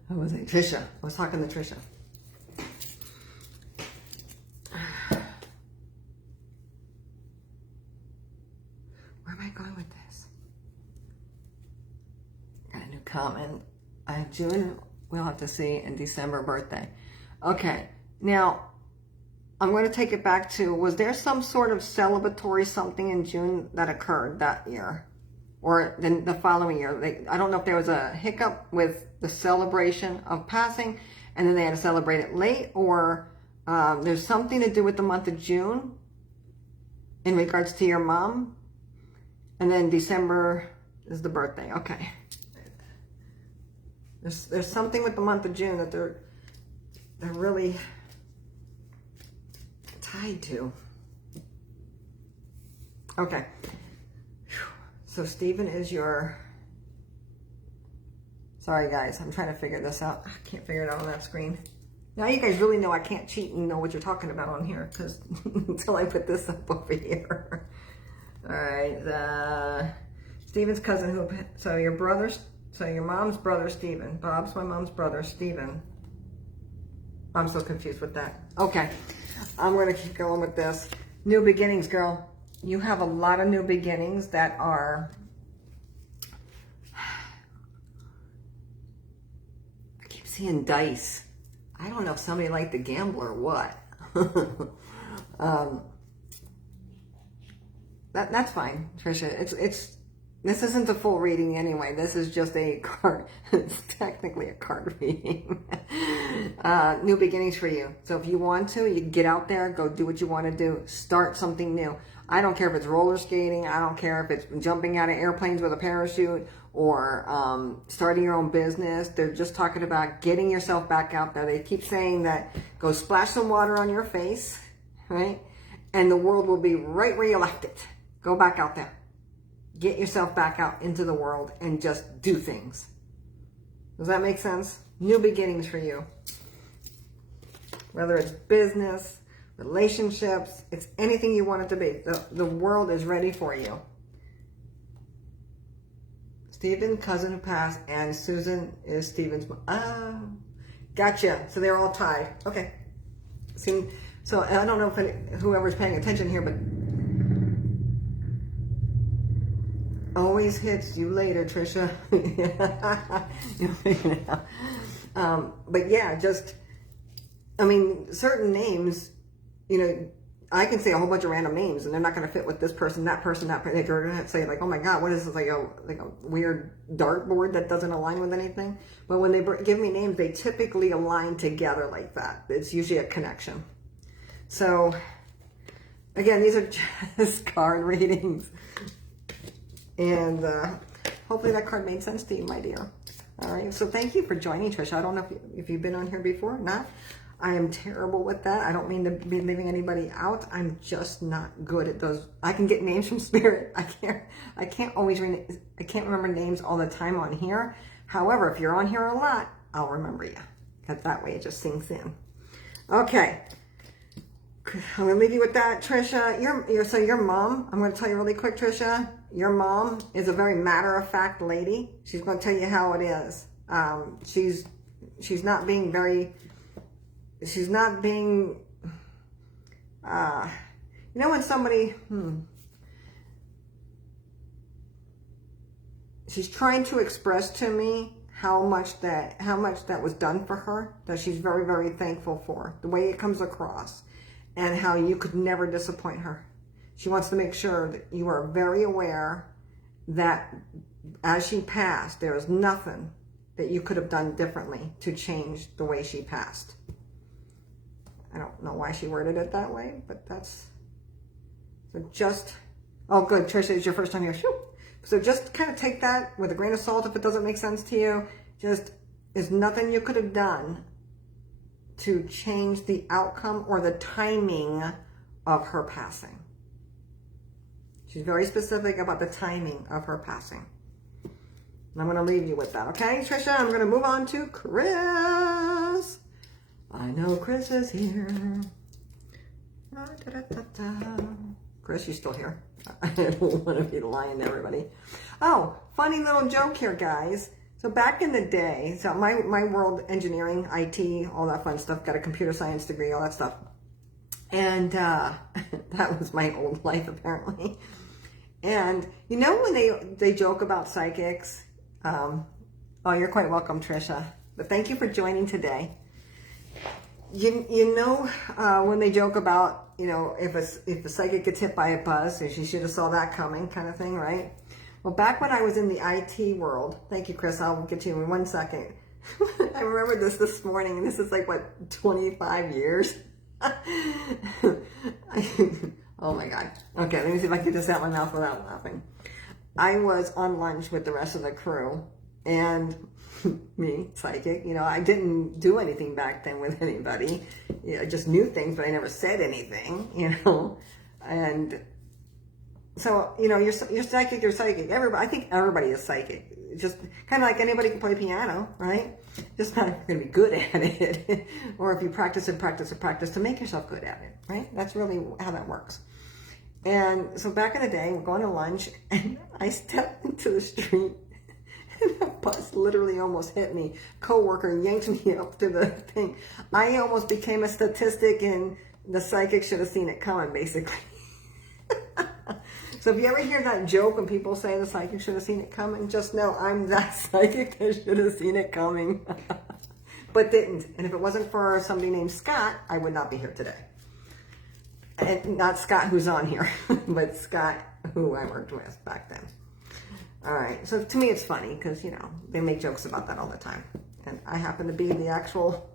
was it? Trisha. I was talking to Trisha. Where am I going with this? Got a new comment. June, we'll have to see, in December birthday. Okay, now I'm going to take it back to, was there some sort of celebratory something in June that occurred that year? Or then the following year? I don't know if there was a hiccup with the celebration of passing and then they had to celebrate it late, or there's something to do with the month of June in regards to your mom. And then December is the birthday. Okay. There's something with the month of June that they're really tied to. Okay. So Stephen is your... Sorry guys, I'm trying to figure this out. I can't figure it out on that screen. Now you guys really know I can't cheat and know what you're talking about on here, because until I put this up over here. All right, Stephen's cousin, so your brother's, so your mom's brother, Stephen. Bob's my mom's brother, Stephen. I'm so confused with that. Okay, I'm going to keep going with this. New beginnings, girl. You have a lot of new beginnings that are... I keep seeing dice. I don't know if somebody liked to gamble or what. That's fine, Trisha. This isn't a full reading anyway. This is just a card. It's technically a card reading. New beginnings for you. So if you want to, you get out there, go do what you want to do. Start something new. I don't care if it's roller skating. I don't care if it's jumping out of airplanes with a parachute or starting your own business. They're just talking about getting yourself back out there. They keep saying that go splash some water on your face, right? And the world will be right where you left it. Go back out there. Get yourself back out into the world and just do things. Does that make sense? New beginnings for you. Whether it's business, relationships, it's anything you want it to be. The world is ready for you. Stephen, cousin who passed, and Susan is Stephen's mom. Oh, gotcha. So they're all tied. Okay. See, so I don't know if whoever's paying attention here, but always hits you later, Trisha. But yeah, just, I mean, certain names, you know, I can say a whole bunch of random names and they're not going to fit with this person, that person, that person. They're going to say like, oh my God, what is this? Like a weird dartboard that doesn't align with anything. But when they give me names, they typically align together like that. It's usually a connection. So again, these are just card readings. And hopefully that card made sense to you, my dear. All right. So thank you for joining, Trisha. I don't know if you've been on here before or not. I am terrible with that. I don't mean to be leaving anybody out. I'm just not good at those. I can get names from spirit. I can't remember names all the time on here. However, if you're on here a lot, I'll remember you. Because that way it just sinks in. Okay. I'm going to leave you with that, Trisha. So your mom, I'm going to tell you really quick, Trisha, your mom is a very matter-of-fact lady. She's going to tell you how it is. She's not being very... She's not being, you know, when somebody, she's trying to express to me how much that was done for her, that she's very, very thankful for, the way it comes across, and how you could never disappoint her. She wants to make sure that you are very aware that as she passed, there is nothing that you could have done differently to change the way she passed. I don't know why she worded it that way, but that's, so just, oh good, Trisha, it's your first time here. Shoo. So just kind of take that with a grain of salt if it doesn't make sense to you. Just, there's nothing you could have done to change the outcome or the timing of her passing. She's very specific about the timing of her passing. And I'm going to leave you with that, okay, Trisha? I'm going to move on to Chris. I know Chris is here. Chris, you still here? I don't want to be lying to everybody. Oh, funny little joke here, guys. So back in the day, so my world, engineering, IT, all that fun stuff, got a computer science degree, all that stuff. And that was my old life, apparently. And you know when they joke about psychics? Oh, you're quite welcome, Trisha. But thank you for joining today. You know when they joke about, you know, if a psychic gets hit by a bus, and she should have saw that coming, kind of thing, right? Well, back when I was in the IT world, thank you, Chris. I'll get to you in 1 second. I remember this morning, and this is like what, 25 years. Oh my God. Okay, let me see if I can get this out of my mouth without laughing. I was on lunch with the rest of the crew, and me, psychic, you know, I didn't do anything back then with anybody. You know, I just knew things, but I never said anything, you know. And so, you know, you're psychic, you're psychic. Everybody, I think everybody is psychic. Just kind of like anybody can play piano, right? Just not going to be good at it. Or if you practice and practice and practice to make yourself good at it, right? That's really how that works. And so back in the day, we're going to lunch, and I stepped into the street, and a bus literally almost hit me. Coworker yanked me up to the thing. I almost became a statistic, and the psychic should have seen it coming, basically. So if you ever hear that joke when people say the psychic should have seen it coming, just know I'm that psychic that should have seen it coming, but didn't. And if it wasn't for somebody named Scott, I would not be here today. And not Scott who's on here, but Scott who I worked with back then. All right, so to me it's funny because, you know, they make jokes about that all the time. And I happen to be the actual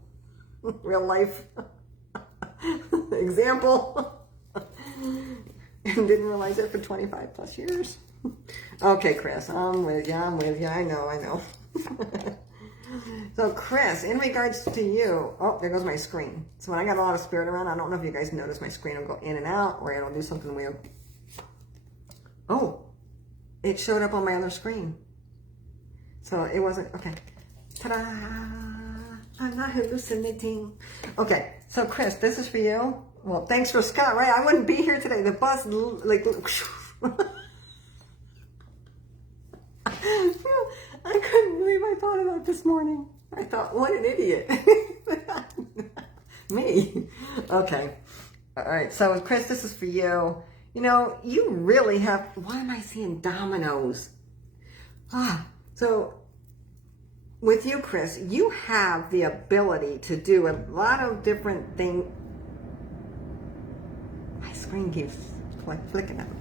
real life example. And didn't realize it for 25 plus years. Okay, Chris, I'm with you, I know. So Chris, in regards to you, oh, there goes my screen. So when I got a lot of spirit around, I don't know if you guys notice my screen will go in and out, or it'll do something weird. Oh, it showed up on my other screen. So it wasn't, okay. Ta-da! I'm not hallucinating. Okay, so Chris, this is for you. Well, thanks for Scott, right? I wouldn't be here today. The bus, like, I couldn't believe I thought about this morning. I thought, what an idiot. Me. Okay. All right. So, Chris, this is for you. You know, you really have, why am I seeing dominoes? So with you, Chris, you have the ability to do a lot of different things. My screen keeps flicking at me.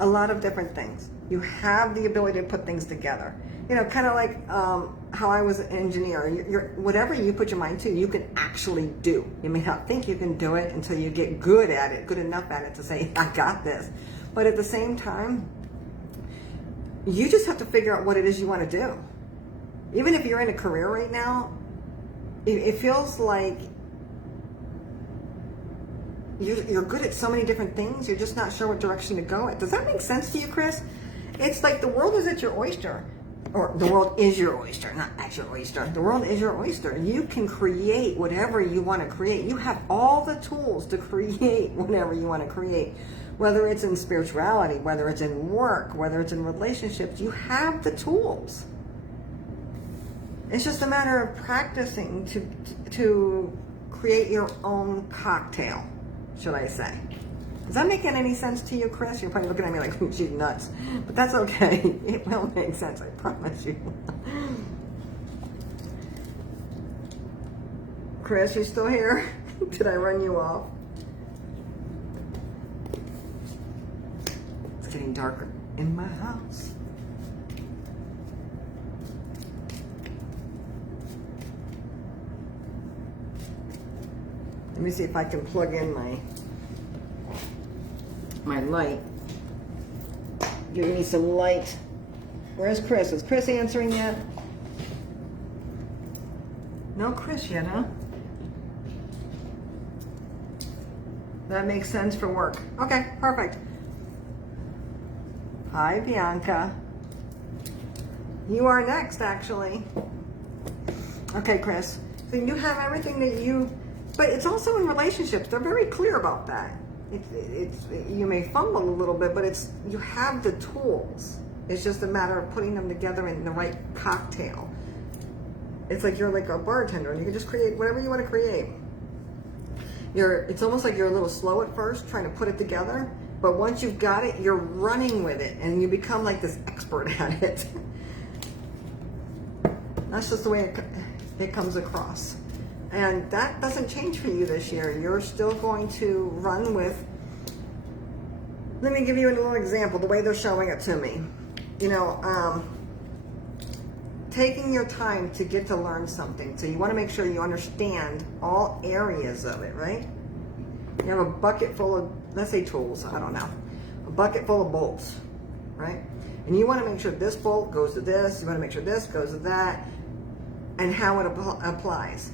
A lot of different things. You have the ability to put things together. You know, kind of like how I was an engineer. Whatever you put your mind to, you can actually do. You may not think you can do it until you get good at it, good enough at it to say, I got this. But at the same time, you just have to figure out what it is you want to do. Even if you're in a career right now, it feels like you're good at so many different things, you're just not sure what direction to go at. Does that make sense to you, Chris? It's like the world is at your oyster. Or the world is your oyster, not at your oyster. The world is your oyster. You can create whatever you want to create. You have all the tools to create whatever you want to create. Whether it's in spirituality, whether it's in work, whether it's in relationships, you have the tools. It's just a matter of practicing to create your own cocktail, should I say. Is that making any sense to you, Chris? You're probably looking at me like, she's nuts. But that's okay. It will make sense, I promise you. Chris, you still here? Did I run you off? It's getting darker in my house. Let me see if I can plug in my light. Give me some light. Where's Chris? Is Chris answering yet? No Chris yet, huh? That makes sense for work. Okay, perfect. Hi, Bianca. You are next, actually. Okay, Chris. So you have everything that you, but it's also in relationships. They're very clear about that. You may fumble a little bit, but you have the tools. It's just a matter of putting them together in the right cocktail. It's like you're like a bartender and you can just create whatever you want to create. It's almost like you're a little slow at first trying to put it together, but once you've got it, you're running with it and you become like this expert at it. That's just the way it comes across. And that doesn't change for you this year. You're still going to run with, let me give you a little example, the way they're showing it to me. You know, taking your time to get to learn something. So you want to make sure you understand all areas of it, right? You have a bucket full of, let's say tools, I don't know. A bucket full of bolts, right? And you want to make sure this bolt goes to this, you want to make sure this goes to that, and how it applies.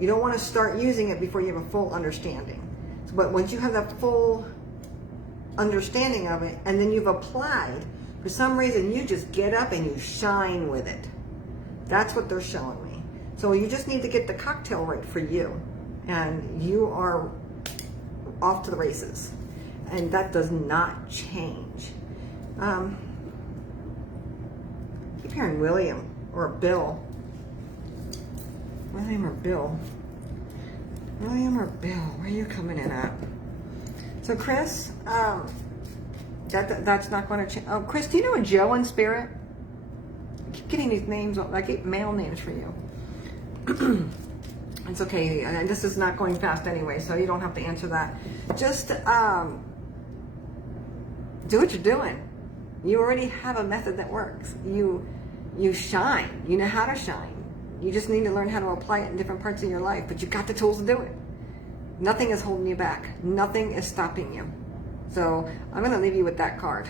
You don't want to start using it before you have a full understanding. But once you have that full understanding of it, and then you've applied, for some reason you just get up and you shine with it. That's what they're showing me. So you just need to get the cocktail right for you, and you are off to the races. And that does not change. Keep hearing William or Bill. William or Bill? William or Bill? Where are you coming in at? So Chris, that's not going to change. Oh, Chris, do you know a Joe in spirit? I keep getting these names. I get male names for you. It's okay. And this is not going fast anyway, so you don't have to answer that. Just do what you're doing. You already have a method that works. You shine. You know how to shine. You just need to learn how to apply it in different parts of your life, but you've got the tools to do it. Nothing is holding you back. Nothing is stopping you. So I'm going to leave you with that card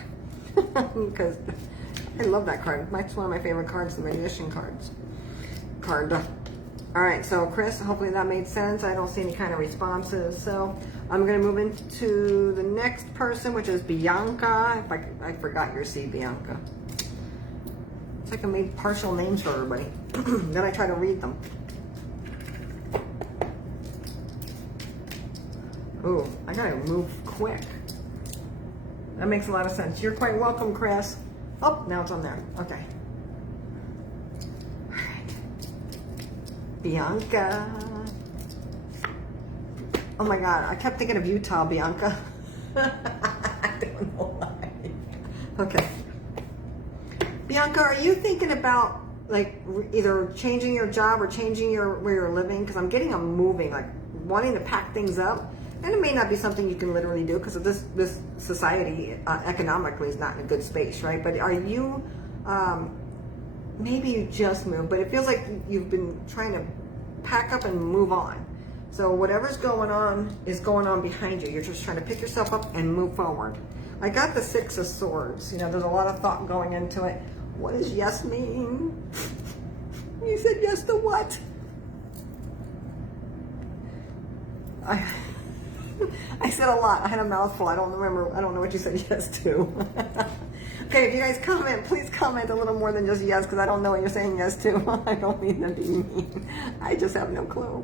because I love that card. It's one of my favorite cards, the Mediumship card. All right, so Chris, hopefully that made sense. I don't see any kind of responses. So I'm going to move into the next person, which is Bianca. I forgot your C, Bianca. It's like I made partial names for everybody. Then I try to read them. Ooh, I gotta move quick. That makes a lot of sense. You're quite welcome, Chris. Oh, now it's on there. Okay. All right. Bianca. Oh my God, I kept thinking of Utah, Bianca. I don't know why. Okay. Bianca, are you thinking about like either changing your job or changing where you're living? Because I'm getting a moving, like wanting to pack things up. And it may not be something you can literally do because of this society economically is not in a good space, right? But are you, maybe you just moved, but it feels like you've been trying to pack up and move on. So whatever's going on is going on behind you. You're just trying to pick yourself up and move forward. I got the Six of Swords. You know, there's a lot of thought going into it. What does yes mean? You said yes to what? I said a lot. I had a mouthful. I don't remember. I don't know what you said yes to. Okay, if you guys comment, please comment a little more than just yes, because I don't know what you're saying yes to. I don't mean to be mean. I just have no clue.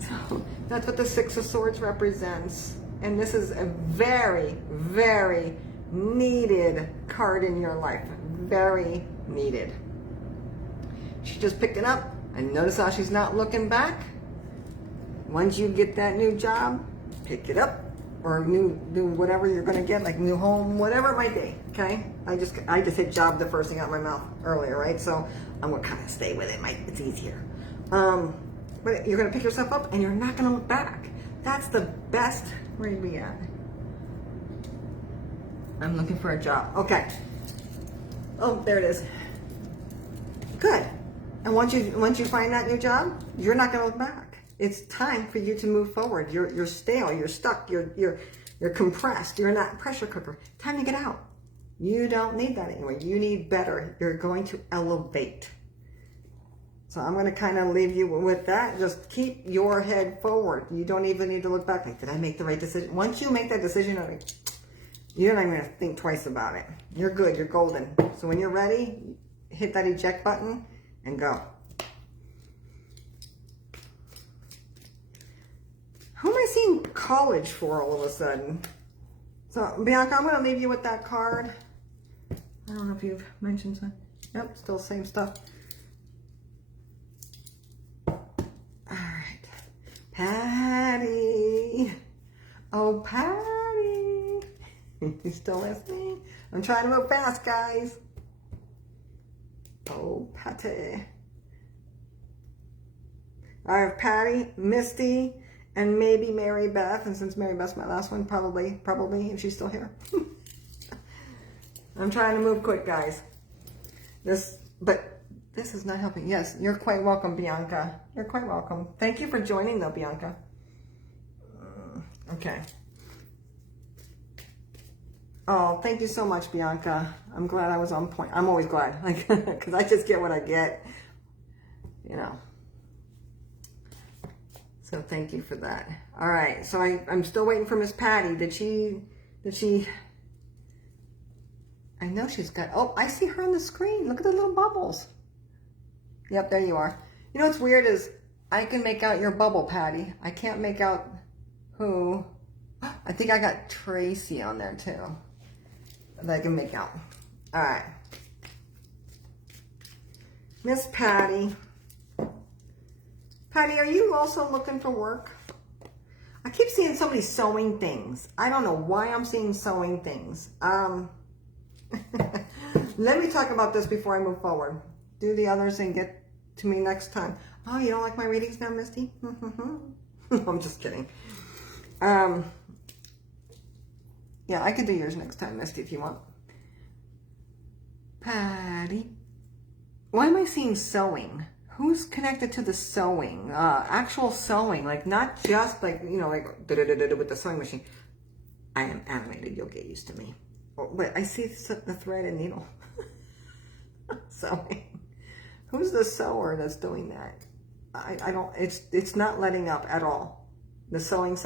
So that's what the Six of Swords represents. And this is a very, very needed card in your life. Very needed. She just picked it up, and notice how she's not looking back. Once you get that new job, pick it up, or new whatever you're going to get, like new home, whatever it might be. Okay, I just hit job the first thing out of my mouth earlier, right? So I'm going to kind of stay with it. It's easier. But you're going to pick yourself up, and you're not going to look back. That's the best. Where are we at? I'm looking for a job. Okay. Oh, there it is. Good. And once you find that new job, you're not going to look back. It's time for you to move forward. You're stale. You're stuck. You're compressed. You're not pressure cooker. Time to get out. You don't need that anymore. You need better. You're going to elevate. So I'm going to kind of leave you with that. Just keep your head forward. You don't even need to look back. Like, did I make the right decision? Once you make that decision, you're not even going to think twice about it. You're good. You're golden. So when you're ready, hit that eject button and go. Who am I seeing college for all of a sudden? So, Bianca, I'm going to leave you with that card. I don't know if you've mentioned something. Yep, still same stuff. All right. Patty. Oh, Patty. You still listening? I'm trying to move fast, guys. Oh, Patty. I have Patty, Misty, and maybe Mary Beth. And since Mary Beth's my last one, probably, if she's still here. I'm trying to move quick, guys. But this is not helping. Yes, you're quite welcome, Bianca. You're quite welcome. Thank you for joining, though, Bianca. Okay. Oh, thank you so much, Bianca. I'm glad I was on point. I'm always glad, like, because I just get what I get, you know. So thank you for that. All right, so I'm still waiting for Miss Patty. Did she, I know she's got, oh, I see her on the screen. Look at the little bubbles. Yep, there you are. You know what's weird is I can make out your bubble, Patty. I can't make out who. I think I got Tracy on there too, that I can make out. All right. Miss Patty. Patty, are you also looking for work? I keep seeing somebody sewing things. I don't know why I'm seeing sewing things. Let me talk about this before I move forward. Do the others and get to me next time. Oh, you don't like my readings now, Misty? I'm just kidding. Yeah, I could do yours next time, Misty, if you want. Patty. Why am I seeing sewing? Who's connected to the sewing? Actual sewing, like not just like, you know, like with the sewing machine. I am animated, you'll get used to me. Oh, but I see the thread and needle. Sewing. Who's the sewer that's doing that? I don't, it's not letting up at all. The sewing.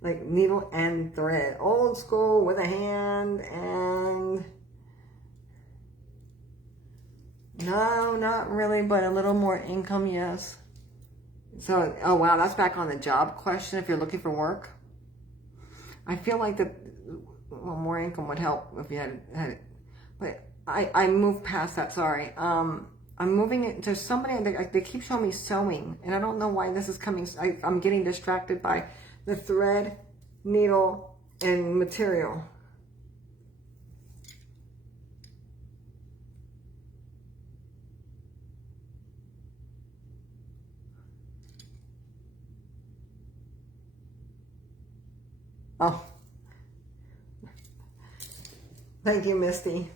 Like needle and thread. Old school with a hand and... No, not really, but a little more income, yes. So, oh wow, that's back on the job question if you're looking for work. I feel like well, more income would help if you had it. But I moved past that, sorry. I'm moving it to somebody, they keep showing me sewing, and I don't know why this is coming. I'm getting distracted by the thread, needle, and material. Oh. Thank you, Misty.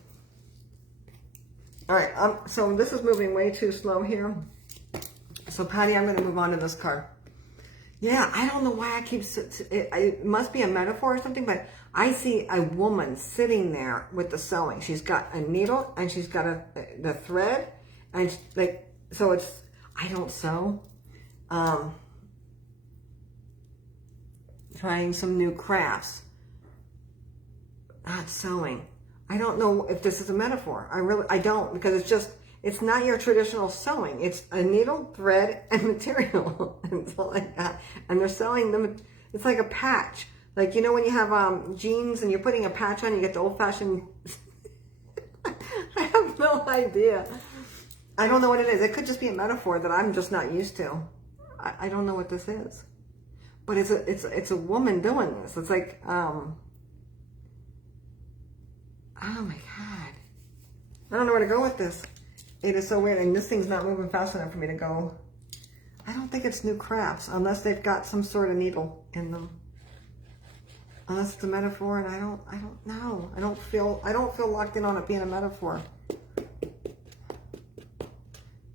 All right, so this is moving way too slow here. So, Patty, I'm going to move on to this card. Yeah, I don't know why I keep... It must be a metaphor or something, but I see a woman sitting there with the sewing. She's got a needle, and she's got the thread, and like, so it's... I don't sew. Trying some new crafts. Not sewing. I don't know if this is a metaphor. I don't, because it's not your traditional sewing. It's a needle, thread, and material. And so like that. And they're selling them. It's like a patch. Like, you know, when you have jeans and you're putting a patch on, you get the old-fashioned... I have no idea. I don't know what it is. It could just be a metaphor that I'm just not used to. I don't know what this is. But it's a woman doing this. It's like, oh my God. I don't know where to go with this. It is so weird. And this thing's not moving fast enough for me to go. I don't think it's new crafts unless they've got some sort of needle in them. Unless it's a metaphor, and I don't know. I don't feel locked in on it being a metaphor.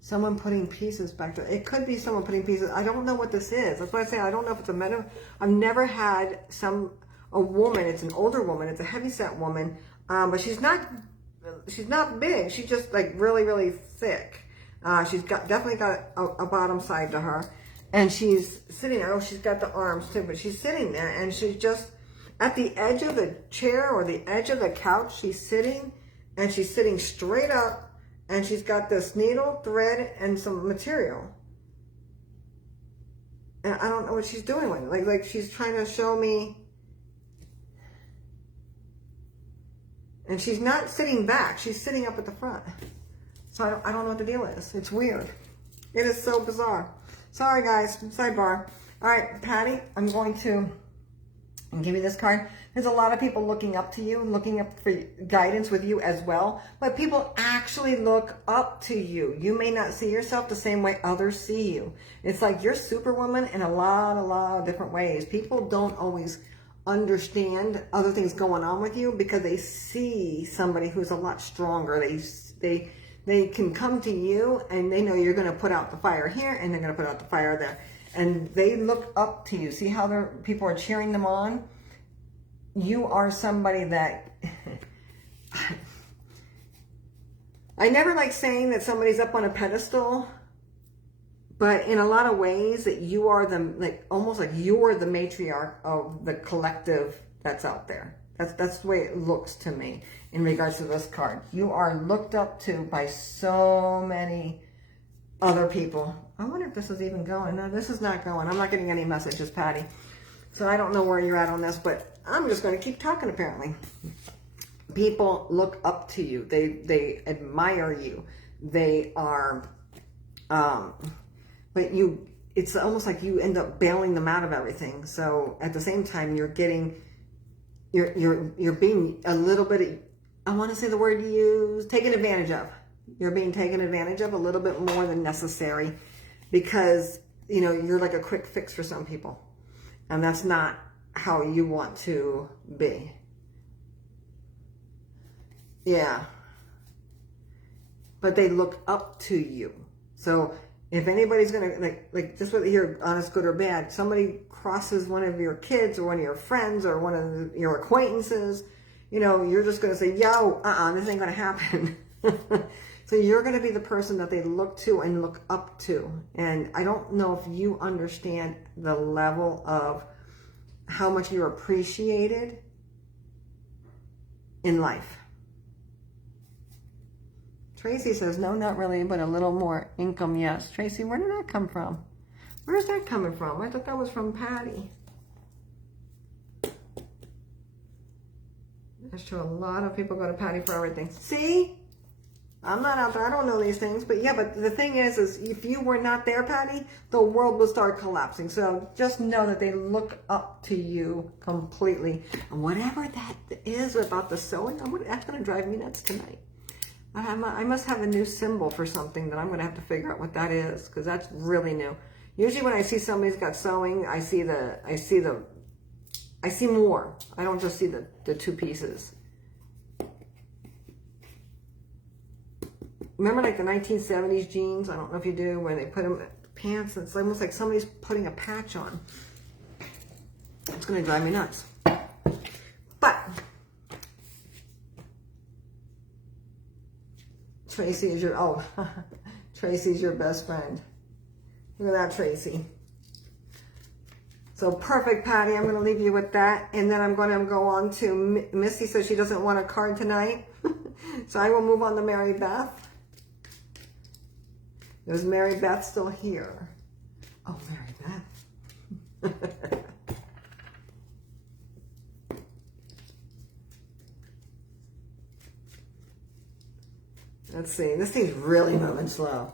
Someone putting pieces back there. It could be someone putting pieces. I don't know what this is. That's why I say I don't know if it's a metaphor. I've never had a woman. It's an older woman. It's a heavyset woman, but she's not big. She's just like really, really thick. She's definitely got a bottom side to her, and she's sitting there. Oh, she's got the arms too, but she's sitting there, and she's just at the edge of the chair or the edge of the couch. She's sitting, and she's sitting straight up. And she's got this needle, thread, and some material. And I don't know what she's doing with it. Like she's trying to show me. And she's not sitting back. She's sitting up at the front. So I don't know what the deal is. It's weird. It is so bizarre. Sorry, guys. Sidebar. All right, Patty, I'm going to give you this card. There's a lot of people looking up to you, looking up for guidance with you as well. But people actually look up to you. You may not see yourself the same way others see you. It's like you're Superwoman in a lot of different ways. People don't always understand other things going on with you because they see somebody who's a lot stronger. They can come to you and they know you're going to put out the fire here and they're going to put out the fire there, and they look up to you. See how people are cheering them on? You are somebody that I never like saying that somebody's up on a pedestal, but in a lot of ways that you are almost like you're the matriarch of the collective that's out there. That's the way it looks to me in regards to this card. You are looked up to by so many other people. I wonder if this is even going. No, this is not going. I'm not getting any messages, Patty. So I don't know where you're at on this, but I'm just going to keep talking apparently. People look up to you. They admire you. They are... But it's almost like you end up bailing them out of everything. So at the same time, you're being a little bit, I want to say the word used, taken advantage of. You're being taken advantage of a little bit more than necessary because, you're like a quick fix for some people. And that's not how you want to be. Yeah. But they look up to you. So if anybody's going to, like just whether you're honest, good or bad, somebody crosses one of your kids or one of your friends or one of your acquaintances, you're just going to say, yo, this ain't going to happen. So you're going to be the person that they look to and look up to. And I don't know if you understand the level of how much you're appreciated in life. Tracy says, no, not really, but a little more income, yes. Tracy, where did that come from? Where's that coming from? I thought that was from Patty. That's true. A lot of people go to Patty for everything. See? I'm not out there. I don't know these things. But yeah, but the thing is if you were not there, Patty, the world would start collapsing. So just know that they look up to you completely. And whatever that is about the sewing, that's going to drive me nuts tonight. I must have a new symbol for something that I'm going to have to figure out what that is, because that's really new. Usually when I see somebody's got sewing, I see more. I don't just see the two pieces. Remember like the 1970s jeans? I don't know if you do, where they put them in pants. It's almost like somebody's putting a patch on. It's going to drive me nuts. But Tracy is Tracy's your best friend. Look at that, Tracy. So perfect, Patty. I'm going to leave you with that. And then I'm going to go on to Missy says she doesn't want a card tonight. So I will move on to Mary Beth. Is Mary Beth still here? Oh, Mary Beth. Let's see. This thing's really moving slow.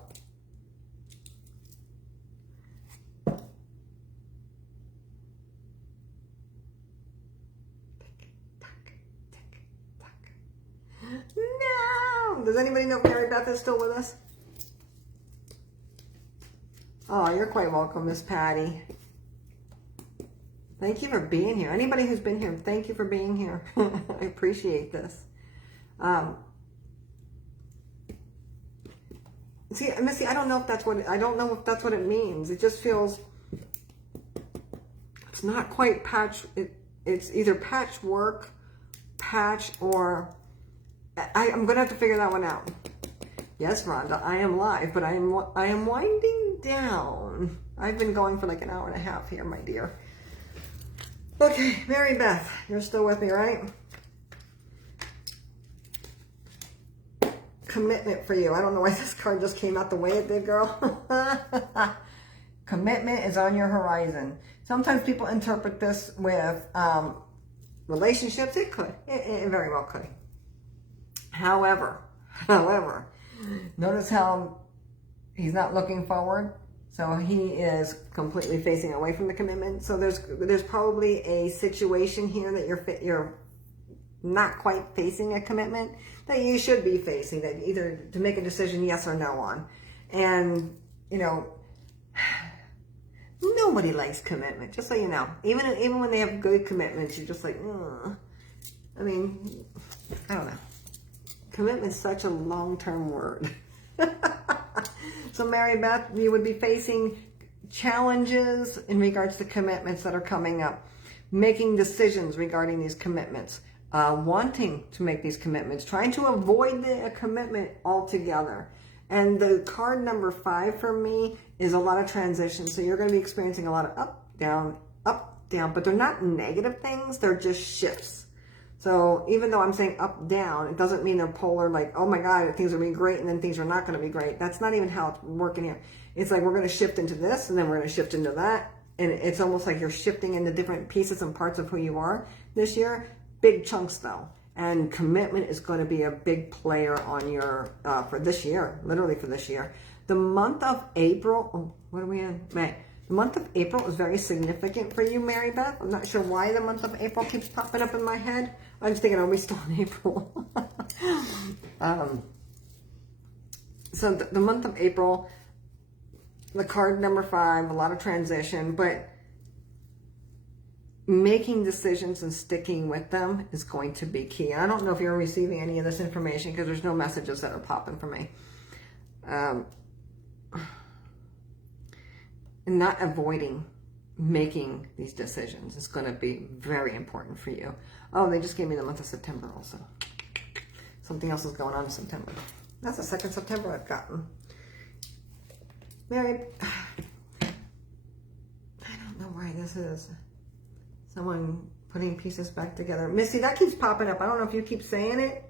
No! Does anybody know if Mary Beth is still with us? Oh, you're quite welcome, Miss Patty. Thank you for being here. Anybody who's been here, thank you for being here. I appreciate this. See, Missy, I don't know if that's what it means. It just feels it's not quite patch. It's either patchwork, patch, or I'm gonna have to figure that one out. Yes, Rhonda, I am live, but I am winding down. I've been going for like an hour and a half here, my dear. Okay, Mary Beth, you're still with me, right? Commitment for you. I don't know why this card just came out the way it did, girl. Commitment is on your horizon. Sometimes people interpret this with relationships. It could. It very well could. However, notice how he's not looking forward. So he is completely facing away from the commitment. So there's probably a situation here that you're not quite facing a commitment that you should be facing, that either to make a decision yes or no on. And, you know, nobody likes commitment, just so you know. Even when they have good commitments, you're just like, ugh. I mean, I don't know. Commitment's such a long-term word. So Mary Beth, you would be facing challenges in regards to commitments that are coming up, making decisions regarding these commitments, wanting to make these commitments, trying to avoid a commitment altogether. And the card number 5 for me is a lot of transition. So you're going to be experiencing a lot of up, down, but they're not negative things. They're just shifts. So even though I'm saying up, down, it doesn't mean they're polar, like, oh my God, things are going to be great and then things are not going to be great. That's not even how it's working here. It's like we're going to shift into this and then we're going to shift into that. And it's almost like you're shifting into different pieces and parts of who you are this year. Big chunks though. And commitment is going to be a big player on your, for this year, literally for this year. The month of April, oh, what are we in? May. The month of April is very significant for you, Mary Beth. I'm not sure why the month of April keeps popping up in my head. I'm just thinking, are we still in April? So the month of April, the card number 5, a lot of transition, but making decisions and sticking with them is going to be key. I don't know if you're receiving any of this information because there's no messages that are popping for me. And not avoiding making these decisions is going to be very important for you. Oh, they just gave me the month of September also. Something else is going on in September. That's the 2nd September I've gotten. Mary, I don't know why this is. Someone putting pieces back together. Missy, that keeps popping up. I don't know if you keep saying it.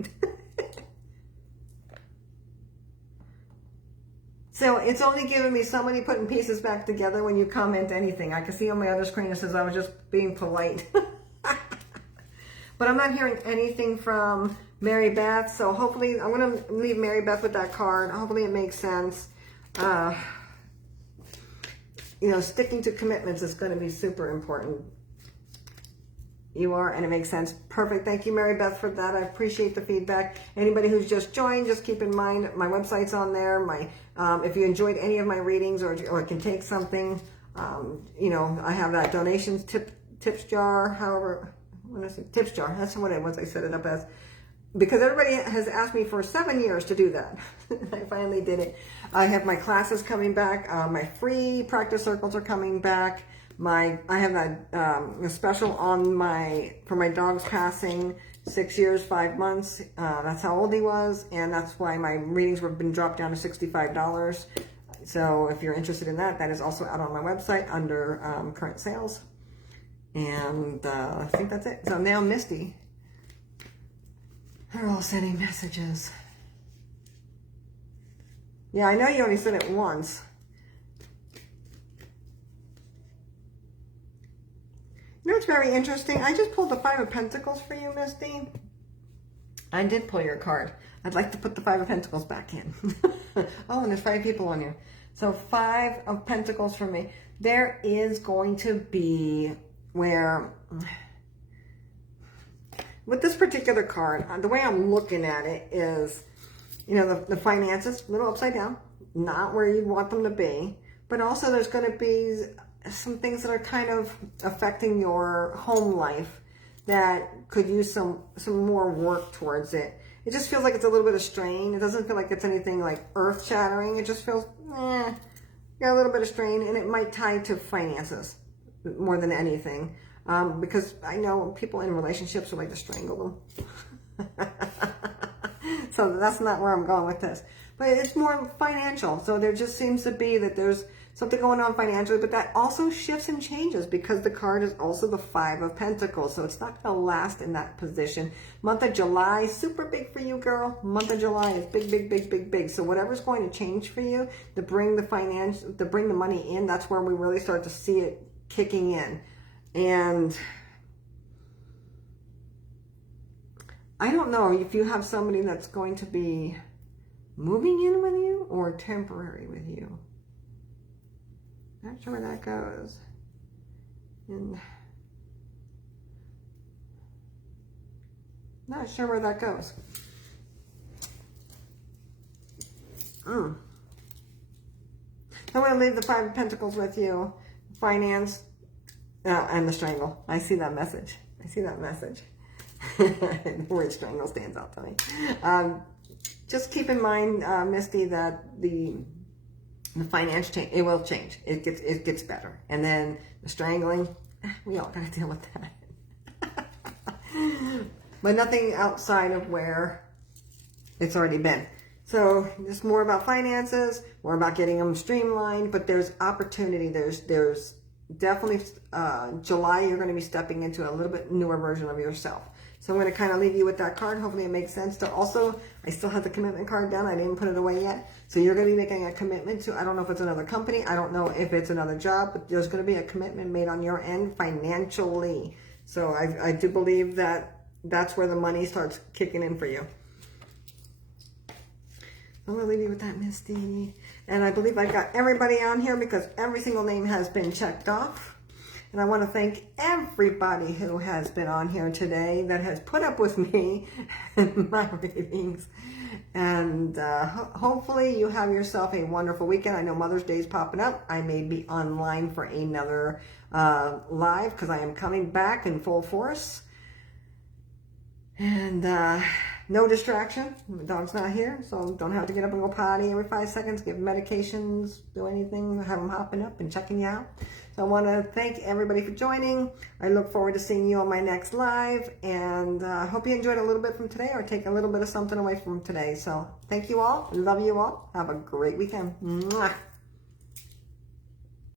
So it's only giving me somebody putting pieces back together when you comment anything. I can see on my other screen it says I was just being polite. But I'm not hearing anything from Mary Beth. So hopefully, I'm going to leave Mary Beth with that card. Hopefully it makes sense. You know, sticking to commitments is going to be super important. You are, and it makes sense. Perfect. Thank you, Mary Beth, for that. I appreciate the feedback. Anybody who's just joined, just keep in mind my website's on there. My if you enjoyed any of my readings or can take something, you know, I have that donations tips jar. However, what is it? Tips jar. That's what it was. I set it up as, because everybody has asked me for 7 years to do that. I finally did it. I have my classes coming back. My free practice circles are coming back. I have that special on for my dog's passing, 6 years, 5 months. That's how old he was, and that's why my readings have been dropped down to $65. So if you're interested in that, that is also out on my website under current sales. And I think that's it. So now Misty, they're all sending messages. Yeah, I know you only sent it once. You know what's very interesting? I just pulled the 5 of Pentacles for you, Misty. I did pull your card. I'd like to put the 5 of Pentacles back in. Oh, and there's 5 people on here. So 5 of Pentacles for me. There is going to be where, with this particular card, the way I'm looking at it is, you know, the finances, a little upside down, not where you want them to be. But also there's going to be some things that are kind of affecting your home life that could use some more work towards it. It just feels like it's a little bit of strain. It doesn't feel like it's anything like earth-shattering. It just feels, got a little bit of strain, and it might tie to finances more than anything. Because I know people in relationships who like to strangle them. So that's not where I'm going with this. But it's more financial. So there just seems to be that there's something going on financially, but that also shifts and changes because the card is also the Five of Pentacles. So it's not going to last in that position. Month of July, super big for you, girl. Month of July is big, big, big, big, big. So whatever's going to change for you to bring the money in, that's where we really start to see it kicking in. And I don't know if you have somebody that's going to be moving in with you or temporary with you. Not sure where that goes. And not sure where that goes. I'm going to leave the Five of Pentacles with you. Finance and the Strangle. I see that message. I see that message. The word strangle stands out to me. Just keep in mind, Misty, that the finance change, it will change. It gets better. And then the strangling, we all got to deal with that. But nothing outside of where it's already been. So just more about finances, more about getting them streamlined, but there's opportunity. There's definitely July, you're going to be stepping into a little bit newer version of yourself. So I'm going to kind of leave you with that card. Hopefully it makes sense. To also, I still have the commitment card done. I didn't put it away yet. So you're going to be making a commitment to, I don't know if it's another company. I don't know if it's another job, but there's going to be a commitment made on your end financially. So I do believe that that's where the money starts kicking in for you. I'm going to leave you with that, Misty. And I believe I've got everybody on here because every single name has been checked off. And I want to thank everybody who has been on here today that has put up with me and my readings. And hopefully you have yourself a wonderful weekend. I know Mother's Day is popping up. I may be online for another live because I am coming back in full force. And no distraction. The dog's not here, so don't have to get up and go potty every 5 seconds, give medications, do anything, have them hopping up and checking you out. So I want to thank everybody for joining. I look forward to seeing you on my next live, and I hope you enjoyed a little bit from today or take a little bit of something away from today. So thank you all. Love you all. Have a great weekend. Mwah.